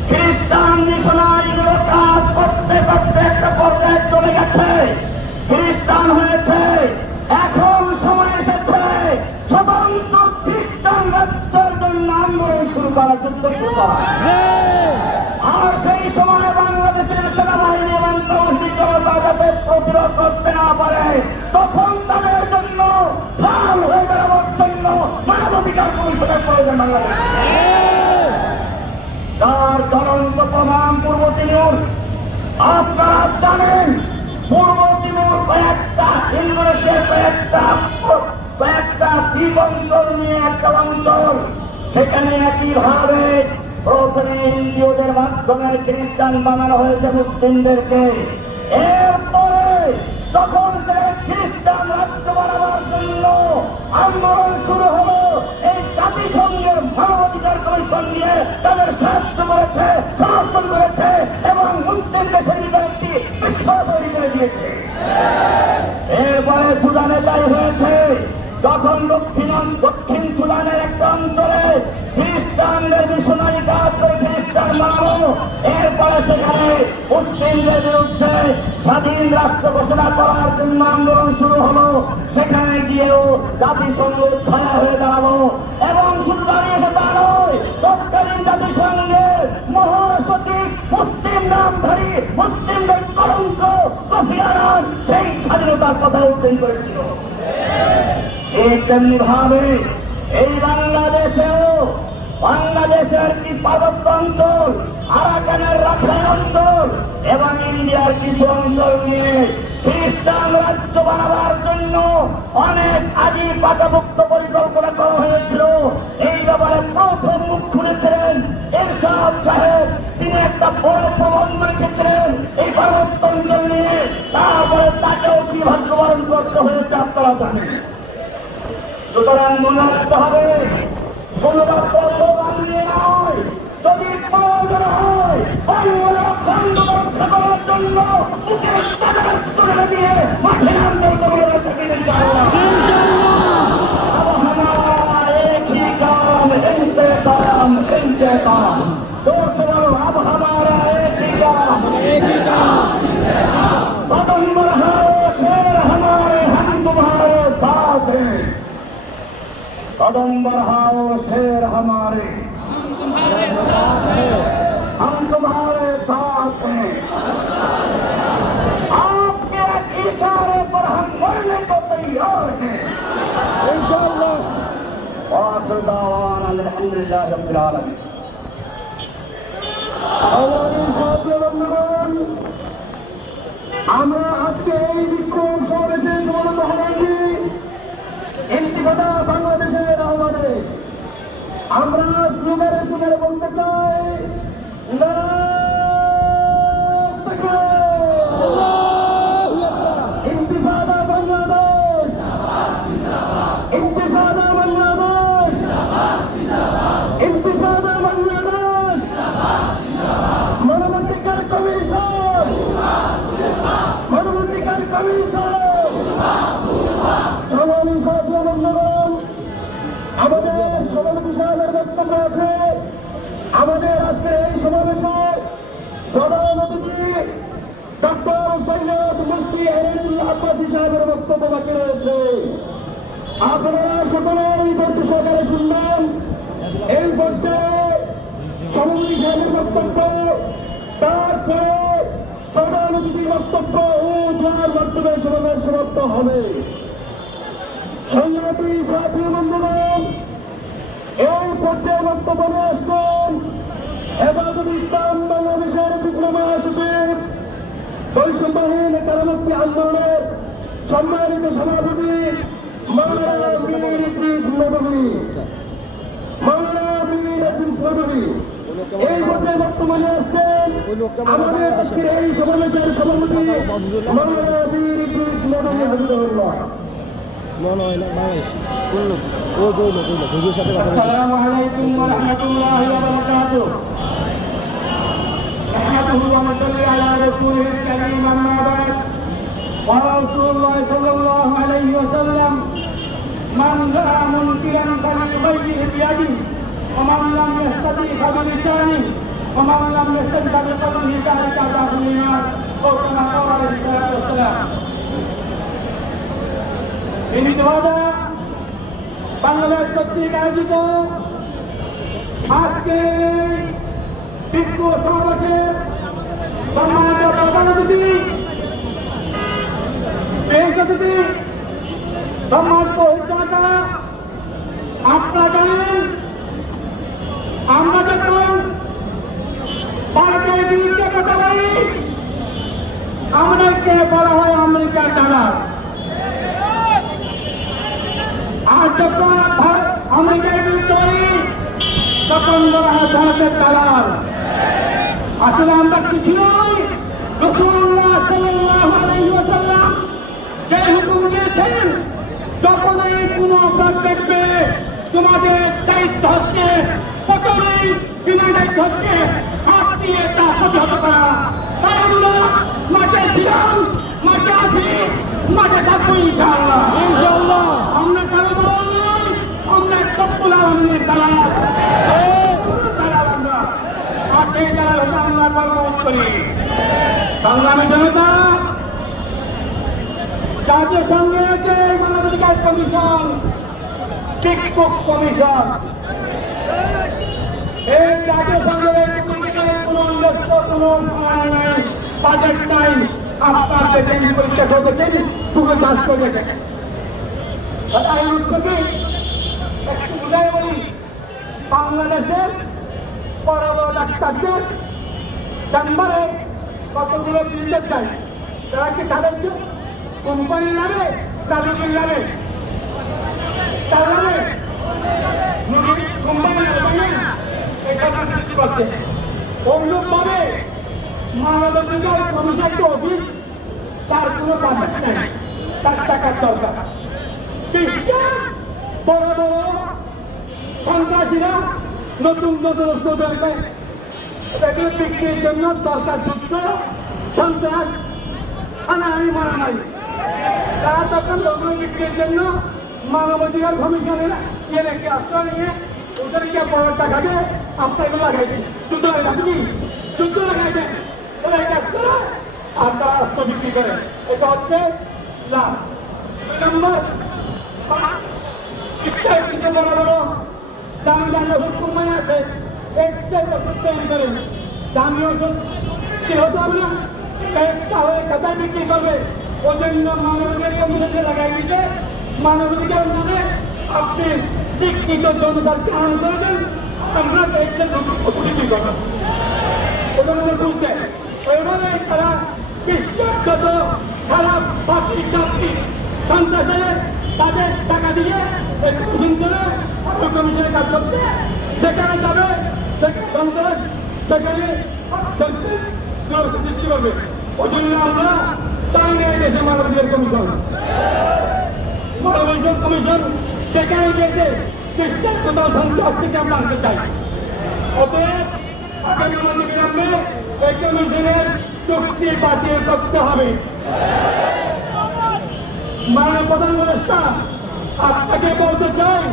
খ্রিস্টান মিশনারিগুলো কাজ করতে করতে একটা পর্যায়ে চলে গেছে, খ্রিস্টান হয়েছে। এখন সময় এসেছে স্বতন্ত্র খ্রিস্টান রাজ্যের জন্য আন্দোলন শুরু করা, যুদ্ধ শুরু করা। আর সেই সময় বাংলাদেশের সেনাবাহিনী এবং তৌহিদি জনতা যাতে প্রতিরোধ করতে না পারে, তখন তাদের জন্য ঢাল হয়ে বেরোবার জন্য মানবাধিকার কমিশনের প্রয়োজন বাংলাদেশ। তার জ্বলন্ত প্রমাণ পূর্ব তিমুর। আপনারা জানেন পূর্ব তিমুর কয়েকটা ইন্দোনেশিয়ার কয়েকটা দ্বীপ অঞ্চল নিয়ে একটা অঞ্চল, সেখানে একইভাবে প্রথমে এনজিওদের মাধ্যমে খ্রিস্টান বানানো হয়েছে মুসলিমদেরকে। এরপরে যখন সে খ্রিস্টান রাজ্য বানাবার জন্য আন্দোলন শুরু হলো, এই জাতিসংঘের মানবাধিকার কমিশন নিয়ে তাদের সাহায্য করেছে, সমর্থন করেছে এবং মুসলিম দেশের একটি বিশ্বাস তৈরি করে দিয়েছে। এরপরে সুদানে তাই হয়েছে, যখন দক্ষিণ সুদানের একটা অঞ্চলে খ্রিস্টানদের মিশনারি কাজ করে খ্রিস্টান বানানো, এরপরে সেখানে মুসলিমদের বিরুদ্ধে স্বাধীন রাষ্ট্র ঘোষণা করার জন্য আন্দোলন শুরু হলো। সেখানে গিয়েও জাতিসংঘ ছায়া হয়ে দাঁড়ালো এবং শুধু দাঁড়িয়ে তা নয়, তৎকালীন জাতিসংঘের মহাসচিব মুসলিম নামধারী মুসলিমদের কলঙ্ক কোফি আনান সেই স্বাধীনতার কথা উল্লেখ করেছিল। ঠিক তেমনি ভাবে এই বাংলাদেশের কি পার্বত্য অঞ্চল, আরাকানের রাখাইন অঞ্চল এবং ইন্ডিয়ার কিছু অঞ্চল নিয়ে খ্রিস্টান রাজ্য বানাবার জন্য অনেক আগে পাকাভুক্ত পরিকল্পনা করা হয়েছিল। এই ব্যাপারে প্রথম মুখ খুলেছিলেন এরশাদ সাহেব। তিনি একটা বড় প্রবন্ধ লিখেছিলেন এই পার্বত্য অঞ্চল নিয়ে, তারপরে তাকেও কি ভাগ্যবরণ করতে হয়েছে আপনারা জানেন। সুতরাং মনে রাখতে হবে, শুধুমাত্র স্লোগান দিয়ে নয়, যদি প্রয়োজন হয় বাংলার অখণ্ড রক্ষা করার জন্য বুকের তাজা তুলে দিয়ে মাঠে আন্দোলন করে থাকি ইনশাআল্লাহ। अब हमारा एक ही काम इंतकाम इंतकाम, जोर से बोलो, अब हमारा एक ही काम कदम बढ़ाओ शेर हमारे, हम तुम्हारे साथ हैं। कदम बढ़ाओ शेर हमारे, हम तुम्हारे साथ हैं। आपके इशारे पर हम मरने को तैयार हैं। আখির দাওয়ানা আলহামদুলিল্লাহি রাব্বিল আলামিন। আমাদের সাথে বন্ধুগণ, আমরা আজকে এই বিক্ষোভ সমাবেশে সমবেত হয়েছি ইন্তিফাদা বাংলাদেশের আহ্বানে। আমরা স্লোগানে স্লোগানে বলতে চাই, নারায়ে তাকবীর, ইন্তিফাদা বাংলাদেশ, ইন্তিফাদা বাংলাদেশ, ইন্তিফাদা বাংলাদেশ, মানবাধিকার কমিশন, মানবাধিকার কমিশন। সংগ্রামী সাথী বন্ধুগণ, আমাদের সভাপতি সাহেবের বক্তব্য আছে। আমাদের আজকের এই সমাবেশে প্রধান অতিথি ডক্টর সৈয়দ মুফতি এনায়েতুল্লাহ আব্বাসী সাহেবের বক্তব্য বাকি রয়েছে। আপনারা সকলেই ধৈর্য সহকারে শুনবেন। এই পর্যায়ে সভাপতি সাহেবের বক্তব্য, তারপরে প্রধান অতিথির বক্তব্য ও যার মাধ্যমে সমাবেশ সমাপ্ত হবে। সংগ্রামী সাথী বন্ধুগণ, এই পর্যায়ে বক্তব্য নিয়ে আসছেন হেফাজত ইসলাম বাংলাদেশের যুগ্ম মহাসচিব, বৈষম্যহীন কারামুক্তি আন্দোলনের সম্মানিত সভাপতি মাওলানা মীর ইদ্রিস নদভী, মাওলানা মীর ইদ্রিস নদভী। এই পর্যায়ে বক্তব্য নিয়ে আসছেন আমাদের আজকের এই সমাবেশের সভাপতি মাওলানা মীর ইদ্রিস নদভী হাফিজাহুল্লাহ। মনে হয় না বাংলাদেশ কোন লোক ও যে লোক হুজুর সাথে কথা বলছে। আসসালামু আলাইকুম ওয়া রাহমাতুল্লাহি ওয়া বারাকাতুহু। আহমাদুহু ওয়া নুসাল্লি আলা রাসূলিল কারীম, আম্মা বা'দ। ক্বালা রাসূলুল্লাহ সাল্লাল্লাহু আলাইহি ওয়াসাল্লাম, মান রাআ মুনকিরান ফালিয়ুগাইয়িরহু বিয়াদিহি ওয়া মান লাম ইয়াস্তাতি' ফাবিলিসানিহি ওয়া মান লাম ইয়াস্তাতি' ফাবিqalbihi যালিকা আযাবুল ঈমান। ও কামা ক্বালা আলাইহিস সালাতু ওয়াস সালাম। ইন্তিফাদা বাংলাদেশ কর্তৃক আয়োজিত আজকে বিক্ষোভ সমাবেশের সম্মানিত প্রধান অতিথি, বিশেষ অতিথি, সম্মানিত অভিজ্ঞতা, আপনারা জানেন আমরা যখন ভারতের বিরুদ্ধে কথা বলি আমাদেরকে বলা হয় আমেরিকার দালাল। আর যখন আমেরিকার বিরুদ্ধে বলি তখন বলা হয় ভারতের দালাল। আসলে আমরা কি ছিলাম? রাসূলুল্লাহ সাল্লাল্লাহু আলাইহি ওয়াসাল্লাম যে হুকুম দিয়েছেন, যখন এই কোনো অপরাধ দেখবে তোমাদের দায়িত্ব হচ্ছে সকলেই বিনা দায়িত্ব হচ্ছে হাত দিয়ে তা প্রতিহত করা। তাই আমরা মাঠে ছিলাম, মাঠে আছি, মাঠে থাকবো ইনশাআল্লাহ। ইনশাআল্লাহ আমরা কারো দালাল নই, আমরা রব্বুল আলামিনের দালাল। দালাল আমরা, আর সেই দালাল হচ্ছে আমরা কর্মরত করি। সংগ্রামী জনতা, জাতীয় সঙ্গে আছে মানবাধিকার কমিশন, টিকটক কমিশন। এই জাতীয় সংঘের কমিশনের কোন উল্লেখ্য কোন সময় নাই, বাজেট নাই। আপনার দেখেন পরীক্ষা করতে চাই পুরো চাষ করে দেখেন। তাই উৎসবে একটু বুঝাই বলি, বাংলাদেশের বড় বড় ডাক্তারদের চেম্বারে কতগুলো বিল্ডার চাই, তারা কি তাদেরকে কোম্পানির নামে তাদের নামে তার নামে কোম্পানির নামে সৃষ্টি করছে। অন্যভাবে মানবাধিকার কমিশন অফিস, তার কোনো বাজেট নাই, তার টাকার দরকার। বড় বড় সন্ত্রাসীরা নতুন নতুন অস্ত্র বের করে এটাকে বিক্রির জন্য সরকার যুদ্ধ, সন্ত্রাস, হানাহানি, মারামারি। তারা তখন ওগুলো বিক্রির জন্য মানবাধিকার কমিশনের রেখে অস্ত্র নিয়ে ওদেরকে বড় টাকাকে আপনার এগুলো লাগাই দিন, যুদ্ধ লাগাই কি যুদ্ধ লাগাই দেন, ওরা কাজ করে আর তারা অস্ত্র বিক্রি করে। এটা হচ্ছে লাভ। 2 নম্বর, কিছু বড় বড় দামি দামি ওষুধ কোম্পানি আছে, এক্সট্রা ওষুধ তৈরি করে দামি ওষুধ কি হতে হবে না, একটা হয়ে কোথায় বিক্রি করবে। ওই জন্য মানবাধিকার কমিশনে লাগাই দিতে, মানবাধিকার মানে আপনি শিক্ষিত জনতার প্রাণ করেছেন, আমরা চাইছেন অসুবিধি কথা ওদের বুঝতে ওইভাবে তারা বিশ্বাসগত খারাপ পাখি চাকরি সন্ত্রাসে তাদের টাকা দিয়ে কমিশন করে কমিশনের কাজ করছে, যেখানে যাবে সন্ত্রাস সেখানে সৃষ্টি করবে। ওই জন্য আমরা তাই নিয়ে গেছে মানবাধিকার কমিশন। মানবাধিকার কমিশন যেখানে গেছে বিশ্বাসগত সন্ত্রাস থেকে আমরা আনতে চাই। অতএব আগামী বিলম্বে এই কমিশনের চুক্তি বাতিল করতে হবে। মাননীয় প্রধান উপদেষ্টা, আপনাকে বলতে চাই,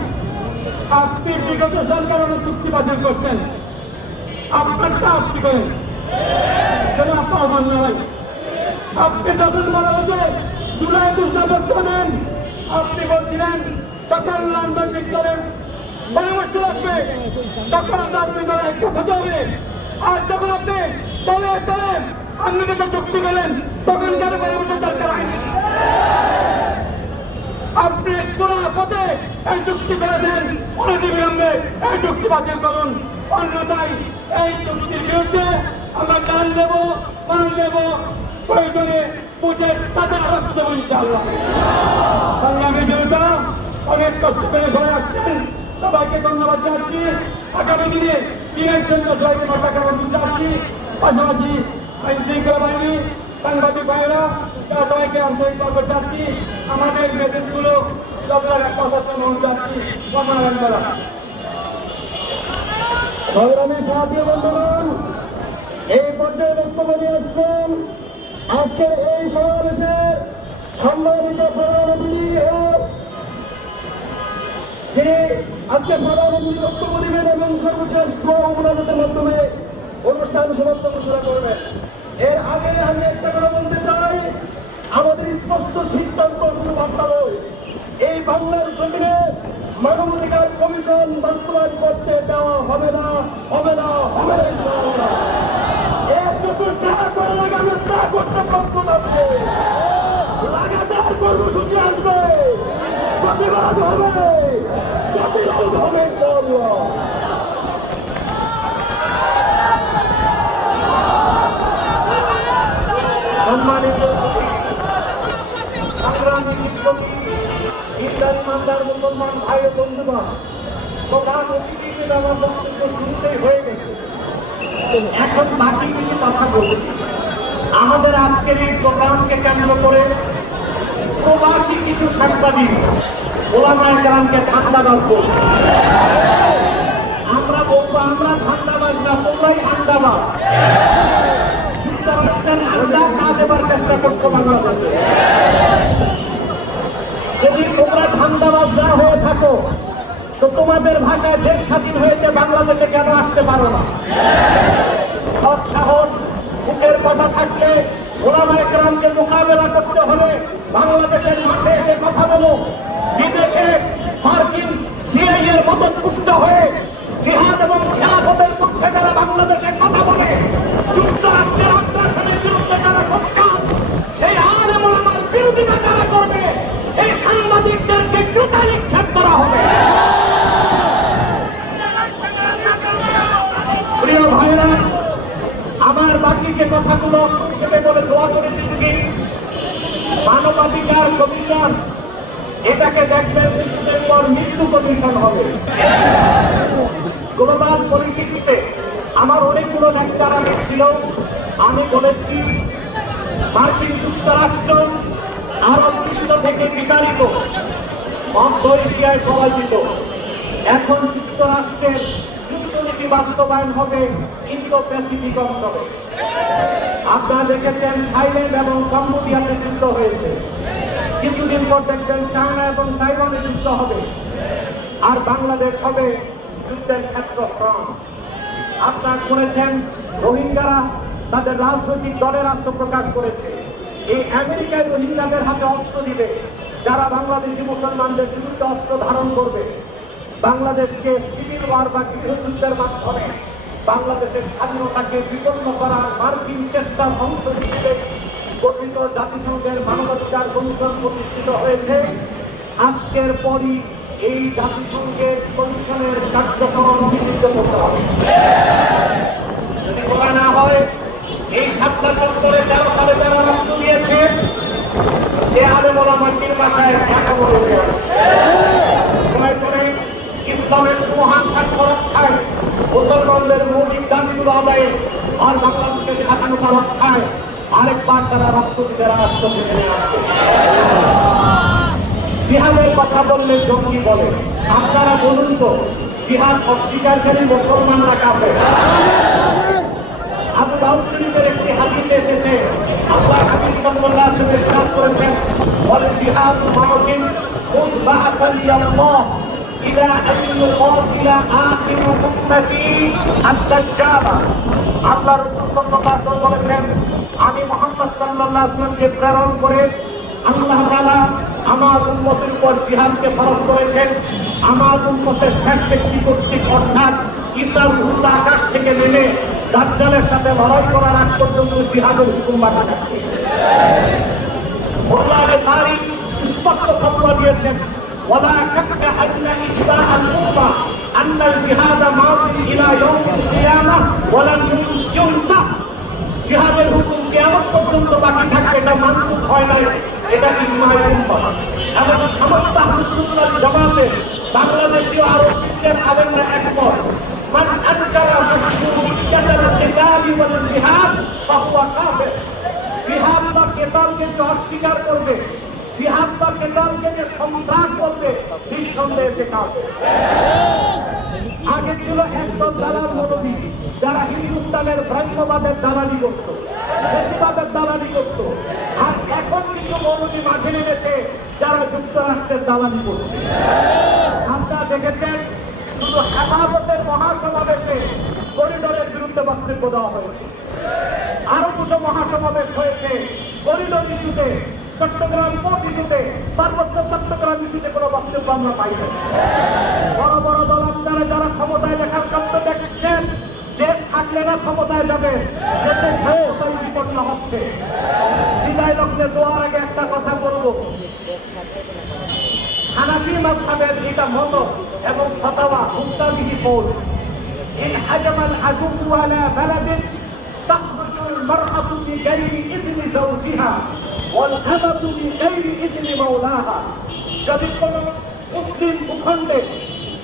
আপনি বিগত সরকার অনেক চুক্তি বাতিল করছেন, আপনারটা আপনি করেন কেন আপনার মান্য হয়? আপনি যখন বলা হচ্ছে জুলাই ঘোষণাপত্র দেন, আপনি বলছিলেন সকল লন্ডন বিদ্যালয়ের পরামর্শ রাখবে, তখন আপনি কথা হবে। আর যখন আপনি তলে তলে আপনি যখন চুক্তি পেলেন, তখন কেন পরামর্শ দরকার হয়নি? আপনি পুরো পথে এই চুক্তি করে দেন, অনতিবিলম্বে এই চুক্তি বাতিল করুন, অন্যথায় এই চুক্তির বিরুদ্ধে আমরা গান দেব, মান দেব, প্রয়োজনে বুঝে তাদের রক্ত দেবো ইনশাআল্লাহ। সংগ্রামী জনতা অনেক কষ্ট করে সবাই আসছেন, সবাইকে ধন্যবাদ জানাচ্ছি। আগামী দিনে দিনের জন্য সবাইকে মাথা কারণ জানাচ্ছি। পাশাপাশি আইন শৃঙ্খলা বাহিনী, সাংবাদিক ভাইয়েরা সবাইকে আন্তরিকভাবে যাচ্ছি। আমাদের মেসেজগুলো সবার এক কথার জন্য যাচ্ছি। সংগ্রামী সাথী বন্ধুগণ, এই পর্যায়ে বক্তব্য নিয়ে আসবেন আজকের এই সমাবেশের সম্মানিত প্রধান অতিথি ও যিনি আজকে প্রধান অতিথি বক্তব্য দিবেন এবং সর্বশেষ মোনাজাতের মাধ্যমে অনুষ্ঠান সমাপ্ত ঘোষণা করবেন। এর আগে আমি একটা কথা বলতে চাই, আমাদের স্পষ্ট সিদ্ধান্ত শুধু বার্তা নয়, এই বাংলার জমিনে মানবাধিকার কমিশন বাস্তবায়ন করতে দেওয়া হবে না, হবে না, হবে না ইনশাআল্লাহ। এর যত যা করে লাগে আমরা তা করতে প্রস্তুত আছি। লাগাতার কর্মসূচি আসবে, প্রতিবাদ হবে, প্রতিরোধ হবে ইনশাআল্লাহ। সম্মানিত সংগ্রামী ইসলামানদার মুসলমান ভাই ও বন্ধুগণ, প্রধান অতিথি হিসেবে আমার বক্তব্য শুরুতেই হয়ে গেছে। এখন বাকি কিছু কথা বলছি। আমাদের আজকের এই প্রোগ্রামকে কেন্দ্র করে প্রবাসী কিছু সাংবাদিক ওলামায়ে কেরামকে ধান্দাবাজ বলছে। আমরা বলবো আমরা ধান্দাবাজ না, তোমরাই ধান্দাবাজ। যুক্তরাষ্ট্রের আড্ডা না দেবার চেষ্টা করছো বাংলাদেশে। যদি তোমরা ধান্দাবাজ না হয়ে থাকো তো তোমাদের ভাষায় দেশ স্বাধীন হয়েছে, বাংলাদেশে কেন আসতে পারো না? সৎ সাহস বুকের কথা থাকলে ওলামায়ে কেরামকে মোকাবেলা করতে হলে বাংলাদেশের মাঠে এসে কথা বলো। বিদেশে মার্কিন সিআইএ এর মদত পুষ্ট হয়ে জিহাদ এবং খিলাফতের পক্ষে যারা বাংলাদেশে কথা বলে, যুক্তরাষ্ট্রের আগ্রাসনের বিরুদ্ধে যারা সোচ্চার, সেই আলেম ওলামার বিরোধিতা যারা করবে, সেই সাংবাদিকদেরকে জুতা নিক্ষেপ করা হবে। প্রিয় ভাইরা, আমার বাকি যে কথাগুলো সংক্ষেপে বলে দোয়া করে দিচ্ছি। মানবাধিকার কমিশন এটাকে দেখবেন কিছুদিন পর মৃত্যু কমিশন হবে। গ্লোবাল পলিটিক্সে আমার অনেকগুলো লেকচার আগে ছিল। আমি বলেছি মার্কিন যুক্তরাষ্ট্র আরব বিশ্ব থেকে বিতাড়িত, মধ্য এশিয়ায় পরাজিত। এখন যুক্তরাষ্ট্রের যুদ্ধনীতি বাস্তবায়ন হবে ইন্দো প্যাসিফিক অঞ্চলে। আপনারা দেখেছেন থাইল্যান্ড এবং কম্বোডিয়াতে যুদ্ধ হয়েছে, কিছুদিন পর দেখবেন চায়না এবং তাইওয়ানে যুদ্ধ হবে, আর বাংলাদেশ হবে যুদ্ধের ক্ষেত্র ফ্রন্ট। আপনারা শুনেছেন রোহিঙ্গারা তাদের রাজনৈতিক দলের আত্মপ্রকাশ করেছে। এই আমেরিকায় রোহিঙ্গাদের হাতে অস্ত্র দিবে যারা বাংলাদেশি মুসলমানদের বিরুদ্ধে অস্ত্র ধারণ করবে। বাংলাদেশকে সিভিল ওয়ার বা গৃহযুদ্ধের মাধ্যমে বাংলাদেশের স্বাধীনতাকে বিপন্ন করার মার্কিন চেষ্টার অংশ হিসেবে গঠিত জাতিসংঘের মানবাধিকার কমিশন প্রতিষ্ঠিত হয়েছে। আজকের পরই এই জাতিসংঘের কমিশনের কার্যক্রম নিষিদ্ধ করতে হবে। যদি করা না হয়, এই সাতটা চত্বরে 13 সালে যারা রক্ত দিয়েছে সে আলেম ওলামার ভাষায় দেখা বলেছে দয়া করে ইসলামের সুমহান স্বার্থ রক্ষায়, মুসলমানদের মৌলিক দাবিগুলো আদায়ে আর বাংলাদেশের স্বাধীনতা রক্ষায় আরেকবার তারা রক্ত দিতে রাষ্ট্র থেকে আসবে। জিহাদের কথা বললে জঙ্গি বলে, আপনারা বলুন তো জিহাদ অস্বীকারী মুসলমানরা কাফের? আবু দাউদ শরীফের একটি হাদিসে এসেছে, আল্লাহ হাবিব সাল্লাল্লাহু আলাইহি ওয়াসাল্লাম ইরশাদ করেছেন, ওয়াল জিহাদু মাউজিন কুল বা'আসানি আল্লাহ ইলা আন ইউকাতিলা আখির উম্মতি আদ-দাজ্জাল। আল্লাহ রাসূল সাল্লাল্লাহু আলাইহি ওয়াসাল্লাম বলেছেন, আমি মুহাম্মদ সাল্লাল্লাহু আলাইহি ওয়াসাল্লামকে প্রেরণ করে আল্লাহ তাআলা আমার উম্মতের উপর জিহাদকে ফরজ করেছেন। আমার উম্মতের শেষ ব্যক্তি কর্তৃক অর্থাৎ ঈসা রূহুল্লাহ আকাশ থেকে নেমে দাজ্জালের সাথে লড়াই করার আগ পর্যন্ত জিহাদের হুকুম বাকি থাকবে। আল্লাহ তাআলা স্পষ্ট ফতোয়া দিয়েছেন, ওয়ালা শাক্কা আন্না ইজমাআল উম্মাহ আন্নাল জিহাদ মাযিন ইলা ইয়াউমিল কিয়ামাহ ওয়া লাম ইউনসা। জিহাদের হুকুম কিয়ামত পর্যন্ত বাকি থাকবে, এটা মানসুখ হয় নাই, এটা ইজমাউল উম্মাহ। এবং সমস্ত আহলে সুন্নাহ ওয়াল জামাতের বাংলাদেশীয় আরো বিশ্বের আলেমরা একমত, মান আনকারা মাশরুইয়াতাল কিতাব ওয়াল জিহাদ ফাহুয়া কাফির। জিহাদ বা কিতাবকে যে অস্বীকার করবে, জিহাদ বা কিতাবকে যে সন্ত্রাস করবে, নিঃসন্দেহে সে কাফের। আগে ছিল একদল দালাল মৌলবী যারা হিন্দুস্তানের ব্রাহ্মবাদের দালালি করত, জাতিবাদের দালালি করত, আর এখন কিছু মৌলবী মাঠে নেমেছে যারা যুক্তরাষ্ট্রের দালালি করছে। আপনারা দেখেছেন শুধু হেফাজতের মহাসমাবেশে করিডোরের বিরুদ্ধে বক্তব্য দেওয়া হয়েছে, আরো দুটো মহাসমাবেশ হয়েছে করিডোর ইস্যুতে, চট্টগ্রাম পোর্ট ইস্যুতে, পার্বত্য চট্টগ্রাম ইস্যুতে কোনো বক্তব্য আমরা পাই না। বড় বড় দল আপনারা যারা ক্ষমতায় দেখার স্বপ্ন দেখছেন, দেশ থাকলে না ক্ষমতায় যাবে, দেশের স্বাস্থ্যতাই বিপন্ন হচ্ছে। বিদায় লগ্নে যাওয়ার আগে একটা কথা বলবো, হানাফি মাযহাবের এটা মত এবং ফতোয়া মুস্তাবিহি কওল, ইন হাজামাল আদু আলা বালাদিন তাখরুজুল মারআতু বিগাইরি ইযনি যাওজিহা ওয়াল আমাতু বিগাইরি ইযনি মাওলাহা। যদি কোন মুসলিম ভূখণ্ডে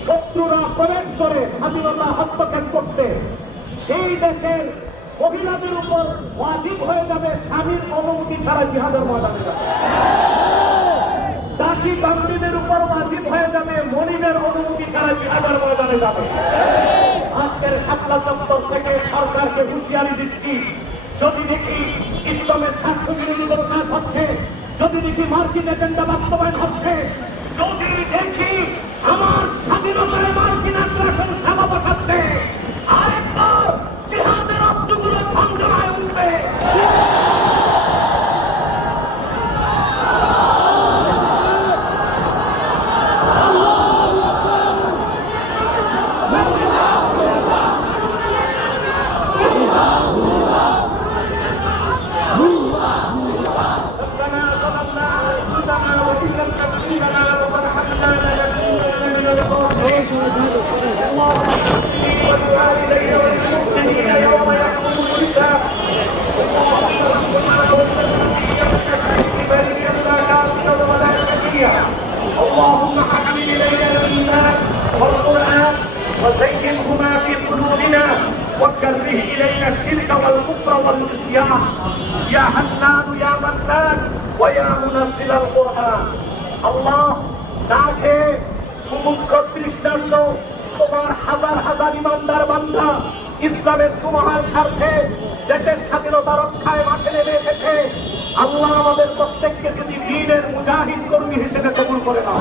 শত্রুরা প্রবেশ করে স্বাধীনতা হস্তক্ষেপ করতে, সেই দেশের মহিলাদের উপর ওয়াজিব হয়ে যাবে স্বামীর অনুমতি ছাড়া জিহাদের ময়দানে যাবে। দাসী বান্দিদের উপর ওয়াজিব হয়ে যাবে মনিবের অনুমতি ছাড়া জিহাদের ময়দানে যাবে। আজকের শাপলা চত্বর থেকে সরকারকে হুঁশিয়ারি দিচ্ছি, যদি দেখি ইসলামের স্বাস্থ্য বিরোধীদের কাজ হচ্ছে, যদি দেখি মার্কিন এজেন্ডা বাস্তবায়ন হচ্ছে, যদি দেখি আমার স্বাধীনতায় মার্কিন আগ্রাসন থামা বসাচ্ছে, আরেকবার জিহাদের অস্ত্রগুলো ঝঞ্ঝনায় উঠবে। اللهم حبب إلينا الإيمان والقرآن وزينهما في قلوبنا وكره إلينا الشرك والكفر والعصيان يا حنان يا منان ويا منزل القرآن। الله নাকে সমুদ্র তৃষ্ণার্ত তোমার হাজার হাজার ইমানদার বান্দা ইসলামের সুমহান স্বার্থে দেশের স্বাধীনতা রক্ষায় মাঠে নেমে এসেছে। আল্লাহ আমাদের প্রত্যেককে যদি দ্বীনের মুজাহিদ কর্মী হিসেবে কবুল করে নাও।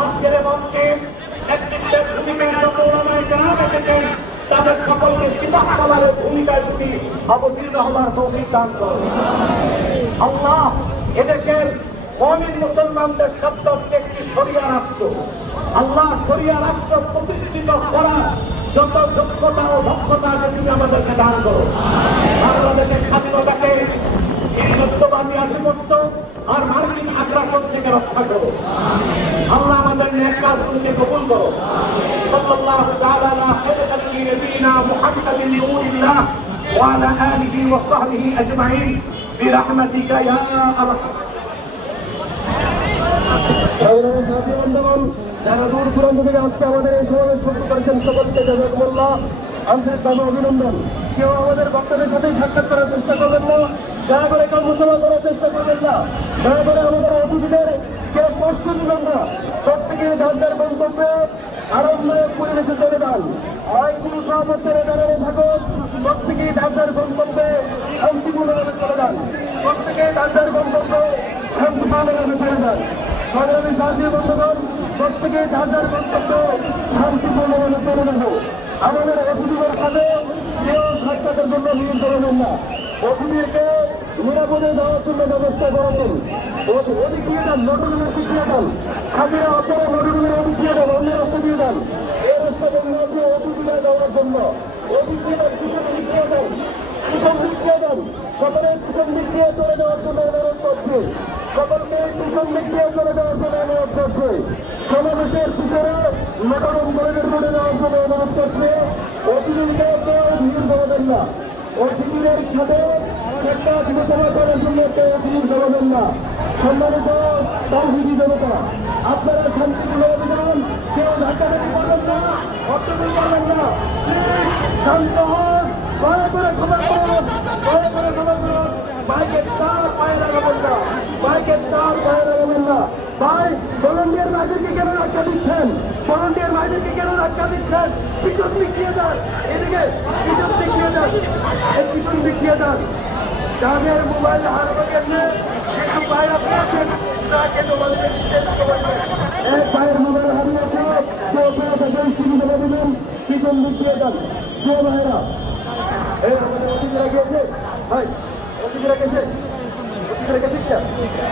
আজকের মঞ্চে নেতৃত্বের ভূমিকায় যত ওলামায়ে কেরাম এসেছেন, তাদের সকলকে সিপাহ সালারের ভূমিকায় যদি অবতীর্ণ হবার তৌফিক দান করো। আল্লাহ এদেশের মুমিন মুসলমানদের শব্দ হচ্ছে একটি শরিয়া রাষ্ট্র। আল্লাহ শরিয়া রাষ্ট্র প্রতিষ্ঠিত করার যত যোগ্যতা ও দক্ষতা আছে তুমি আমাদেরকে দান করো। বাংলাদেশের স্বাধীনতাকে হিন্দুত্ববাদী আধিপত্য আর মার্কিন আগ্রাসন থেকে রক্ষা করো। আল্লাহ জীবনকে কবুল করো। সাল্লাল্লাহু তাআলা আলা খায়রি নবিয়িনা মুহাম্মাদিন নূরিল্লাহ ওয়া আলা আলিহি ওয়া সাহবিহি আজমাইন বিরহমাতিকা ইয়া আরহাম। সংগ্রামী সাথী বন্ধুগণ, যারা দূর দূরান্ত থেকে আজকে আমাদের এই সমাবেশ শুরু করেছেন, সকলকে জাযাকুমুল্লাহ আন্তরিকভাবে অভিনন্দন। কেউ আমাদের বক্তাদের সাথে সাক্ষাৎ করার চেষ্টা করবেন না, দয়া করে কেউ মোকাবেলা করার চেষ্টা করবেন না, দয়া করে আমাদের অতিথিদের কেউ কষ্ট দিবেন না। প্রত্যেকে যার যার গন্তব্যে আরামদায়ক পরিবেশে চলে যান। আইনগুলো সহপত্রে দাঁড়িয়ে থাকুন, প্রত্যেকেই যার যার গন্তব্যে শান্তিপূর্ণভাবে চলে যান। প্রত্যেকে যার যার গন্তব্যে শান্তিপূর্ণভাবে চলে যান। সংগ্রামী সাথী বন্ধুগণ, প্রত্যেকে যার যার গন্তব্য শান্তিপূর্ণভাবে চলে যাবো। আমাদের অতিথিদের সাথে কেউ সাক্ষাতের জন্য ভিড় করবেন না। অতিথিকে নিরাপদে দেওয়ার জন্য ব্যবস্থা করবেন। ওদিক দিয়ে যান, নটরুমের দিক দিয়ে যান। সাথীরা আপনারা নটরুমের ওদিক দিয়ে যান, অন্য রাস্তা দিয়ে যান। এই রাস্তা বন্ধ আছে অতিথিরা যাওয়ার জন্য। ওদিক দিয়ে যান, পিছন দিক দিয়ে যান, পিছন দিক দিয়ে যান। সকলে পিছন দিক দিয়ে চলে যাওয়ার জন্য অনুরোধ করছে। সকলকে পিছন দিক দিয়ে চলে যাওয়ার জন্য অনুরোধ করছে। সমাবেশের পিছনে নটরুম কলেজের মধ্যে যাওয়ার জন্য অনুরোধ করছে। অতিথিকে কেউ ভিড় করবেন না। অতিথিদের সাথে একটা বিবেচনা করার জন্য কেউ ভিড় করবেন না। সম্মানিত তাওহীদি জনতা, আপনারা শান্তিপূর্ণভাবে যান, কেউ ধাক্কাধাক্কি করবেন না, হট্টগোল করবেন না। শান্ত হন, দয়া করে ক্ষমা করুন, দয়া করে ক্ষমা করুন। বাইকের তার পায়ে লাগাবেন না, বাইকের তার পায়ে লাগাবেন না। ভাই, ভলান্টিয়ার ভাইদেরকে কেন ধাক্কা দিচ্ছেন? ভলান্টিয়ার ভাইদেরকে কেন ধাক্কা দিচ্ছেন? পিছন দিক দিয়ে যান, এদিকে পিছন দিক দিয়ে যান, এই পিছন দিক দিয়ে যান। যাদের মোবাইল হারানো গেছে, একটু বাইরে পড়ছেন, তাকে তোমাদের এক ভাইয়ের মোবাইল হারিয়েছে, কেউ পেয়েছে 20 টিভি জমা দিবেন, পিছন দিক দিয়ে যান। কেউ ভাইরা এই আমাদের অতিথিরা গিয়েছে, ভাই অতিথিরা গেছে, অতিথিরা গেছে কিনা?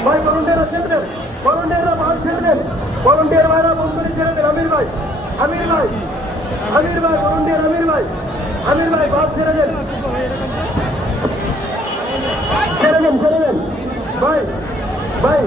ভাই ভলান্টিয়াররা ছেড়ে দেন, ভলান্টিয়াররা ভাই ছেড়ে দেন, ভলান্টিয়ার ভাইরা বন্ধুরি ছেড়ে দেন। আমির ভাই, আমির ভাই, আমির ভাই, ভলান্টিয়ার আমির ভাই, আমির ভাই বাস ছেড়ে দেন, ছেড়ে দেন, ছেড়ে দেন। ভাই ভাই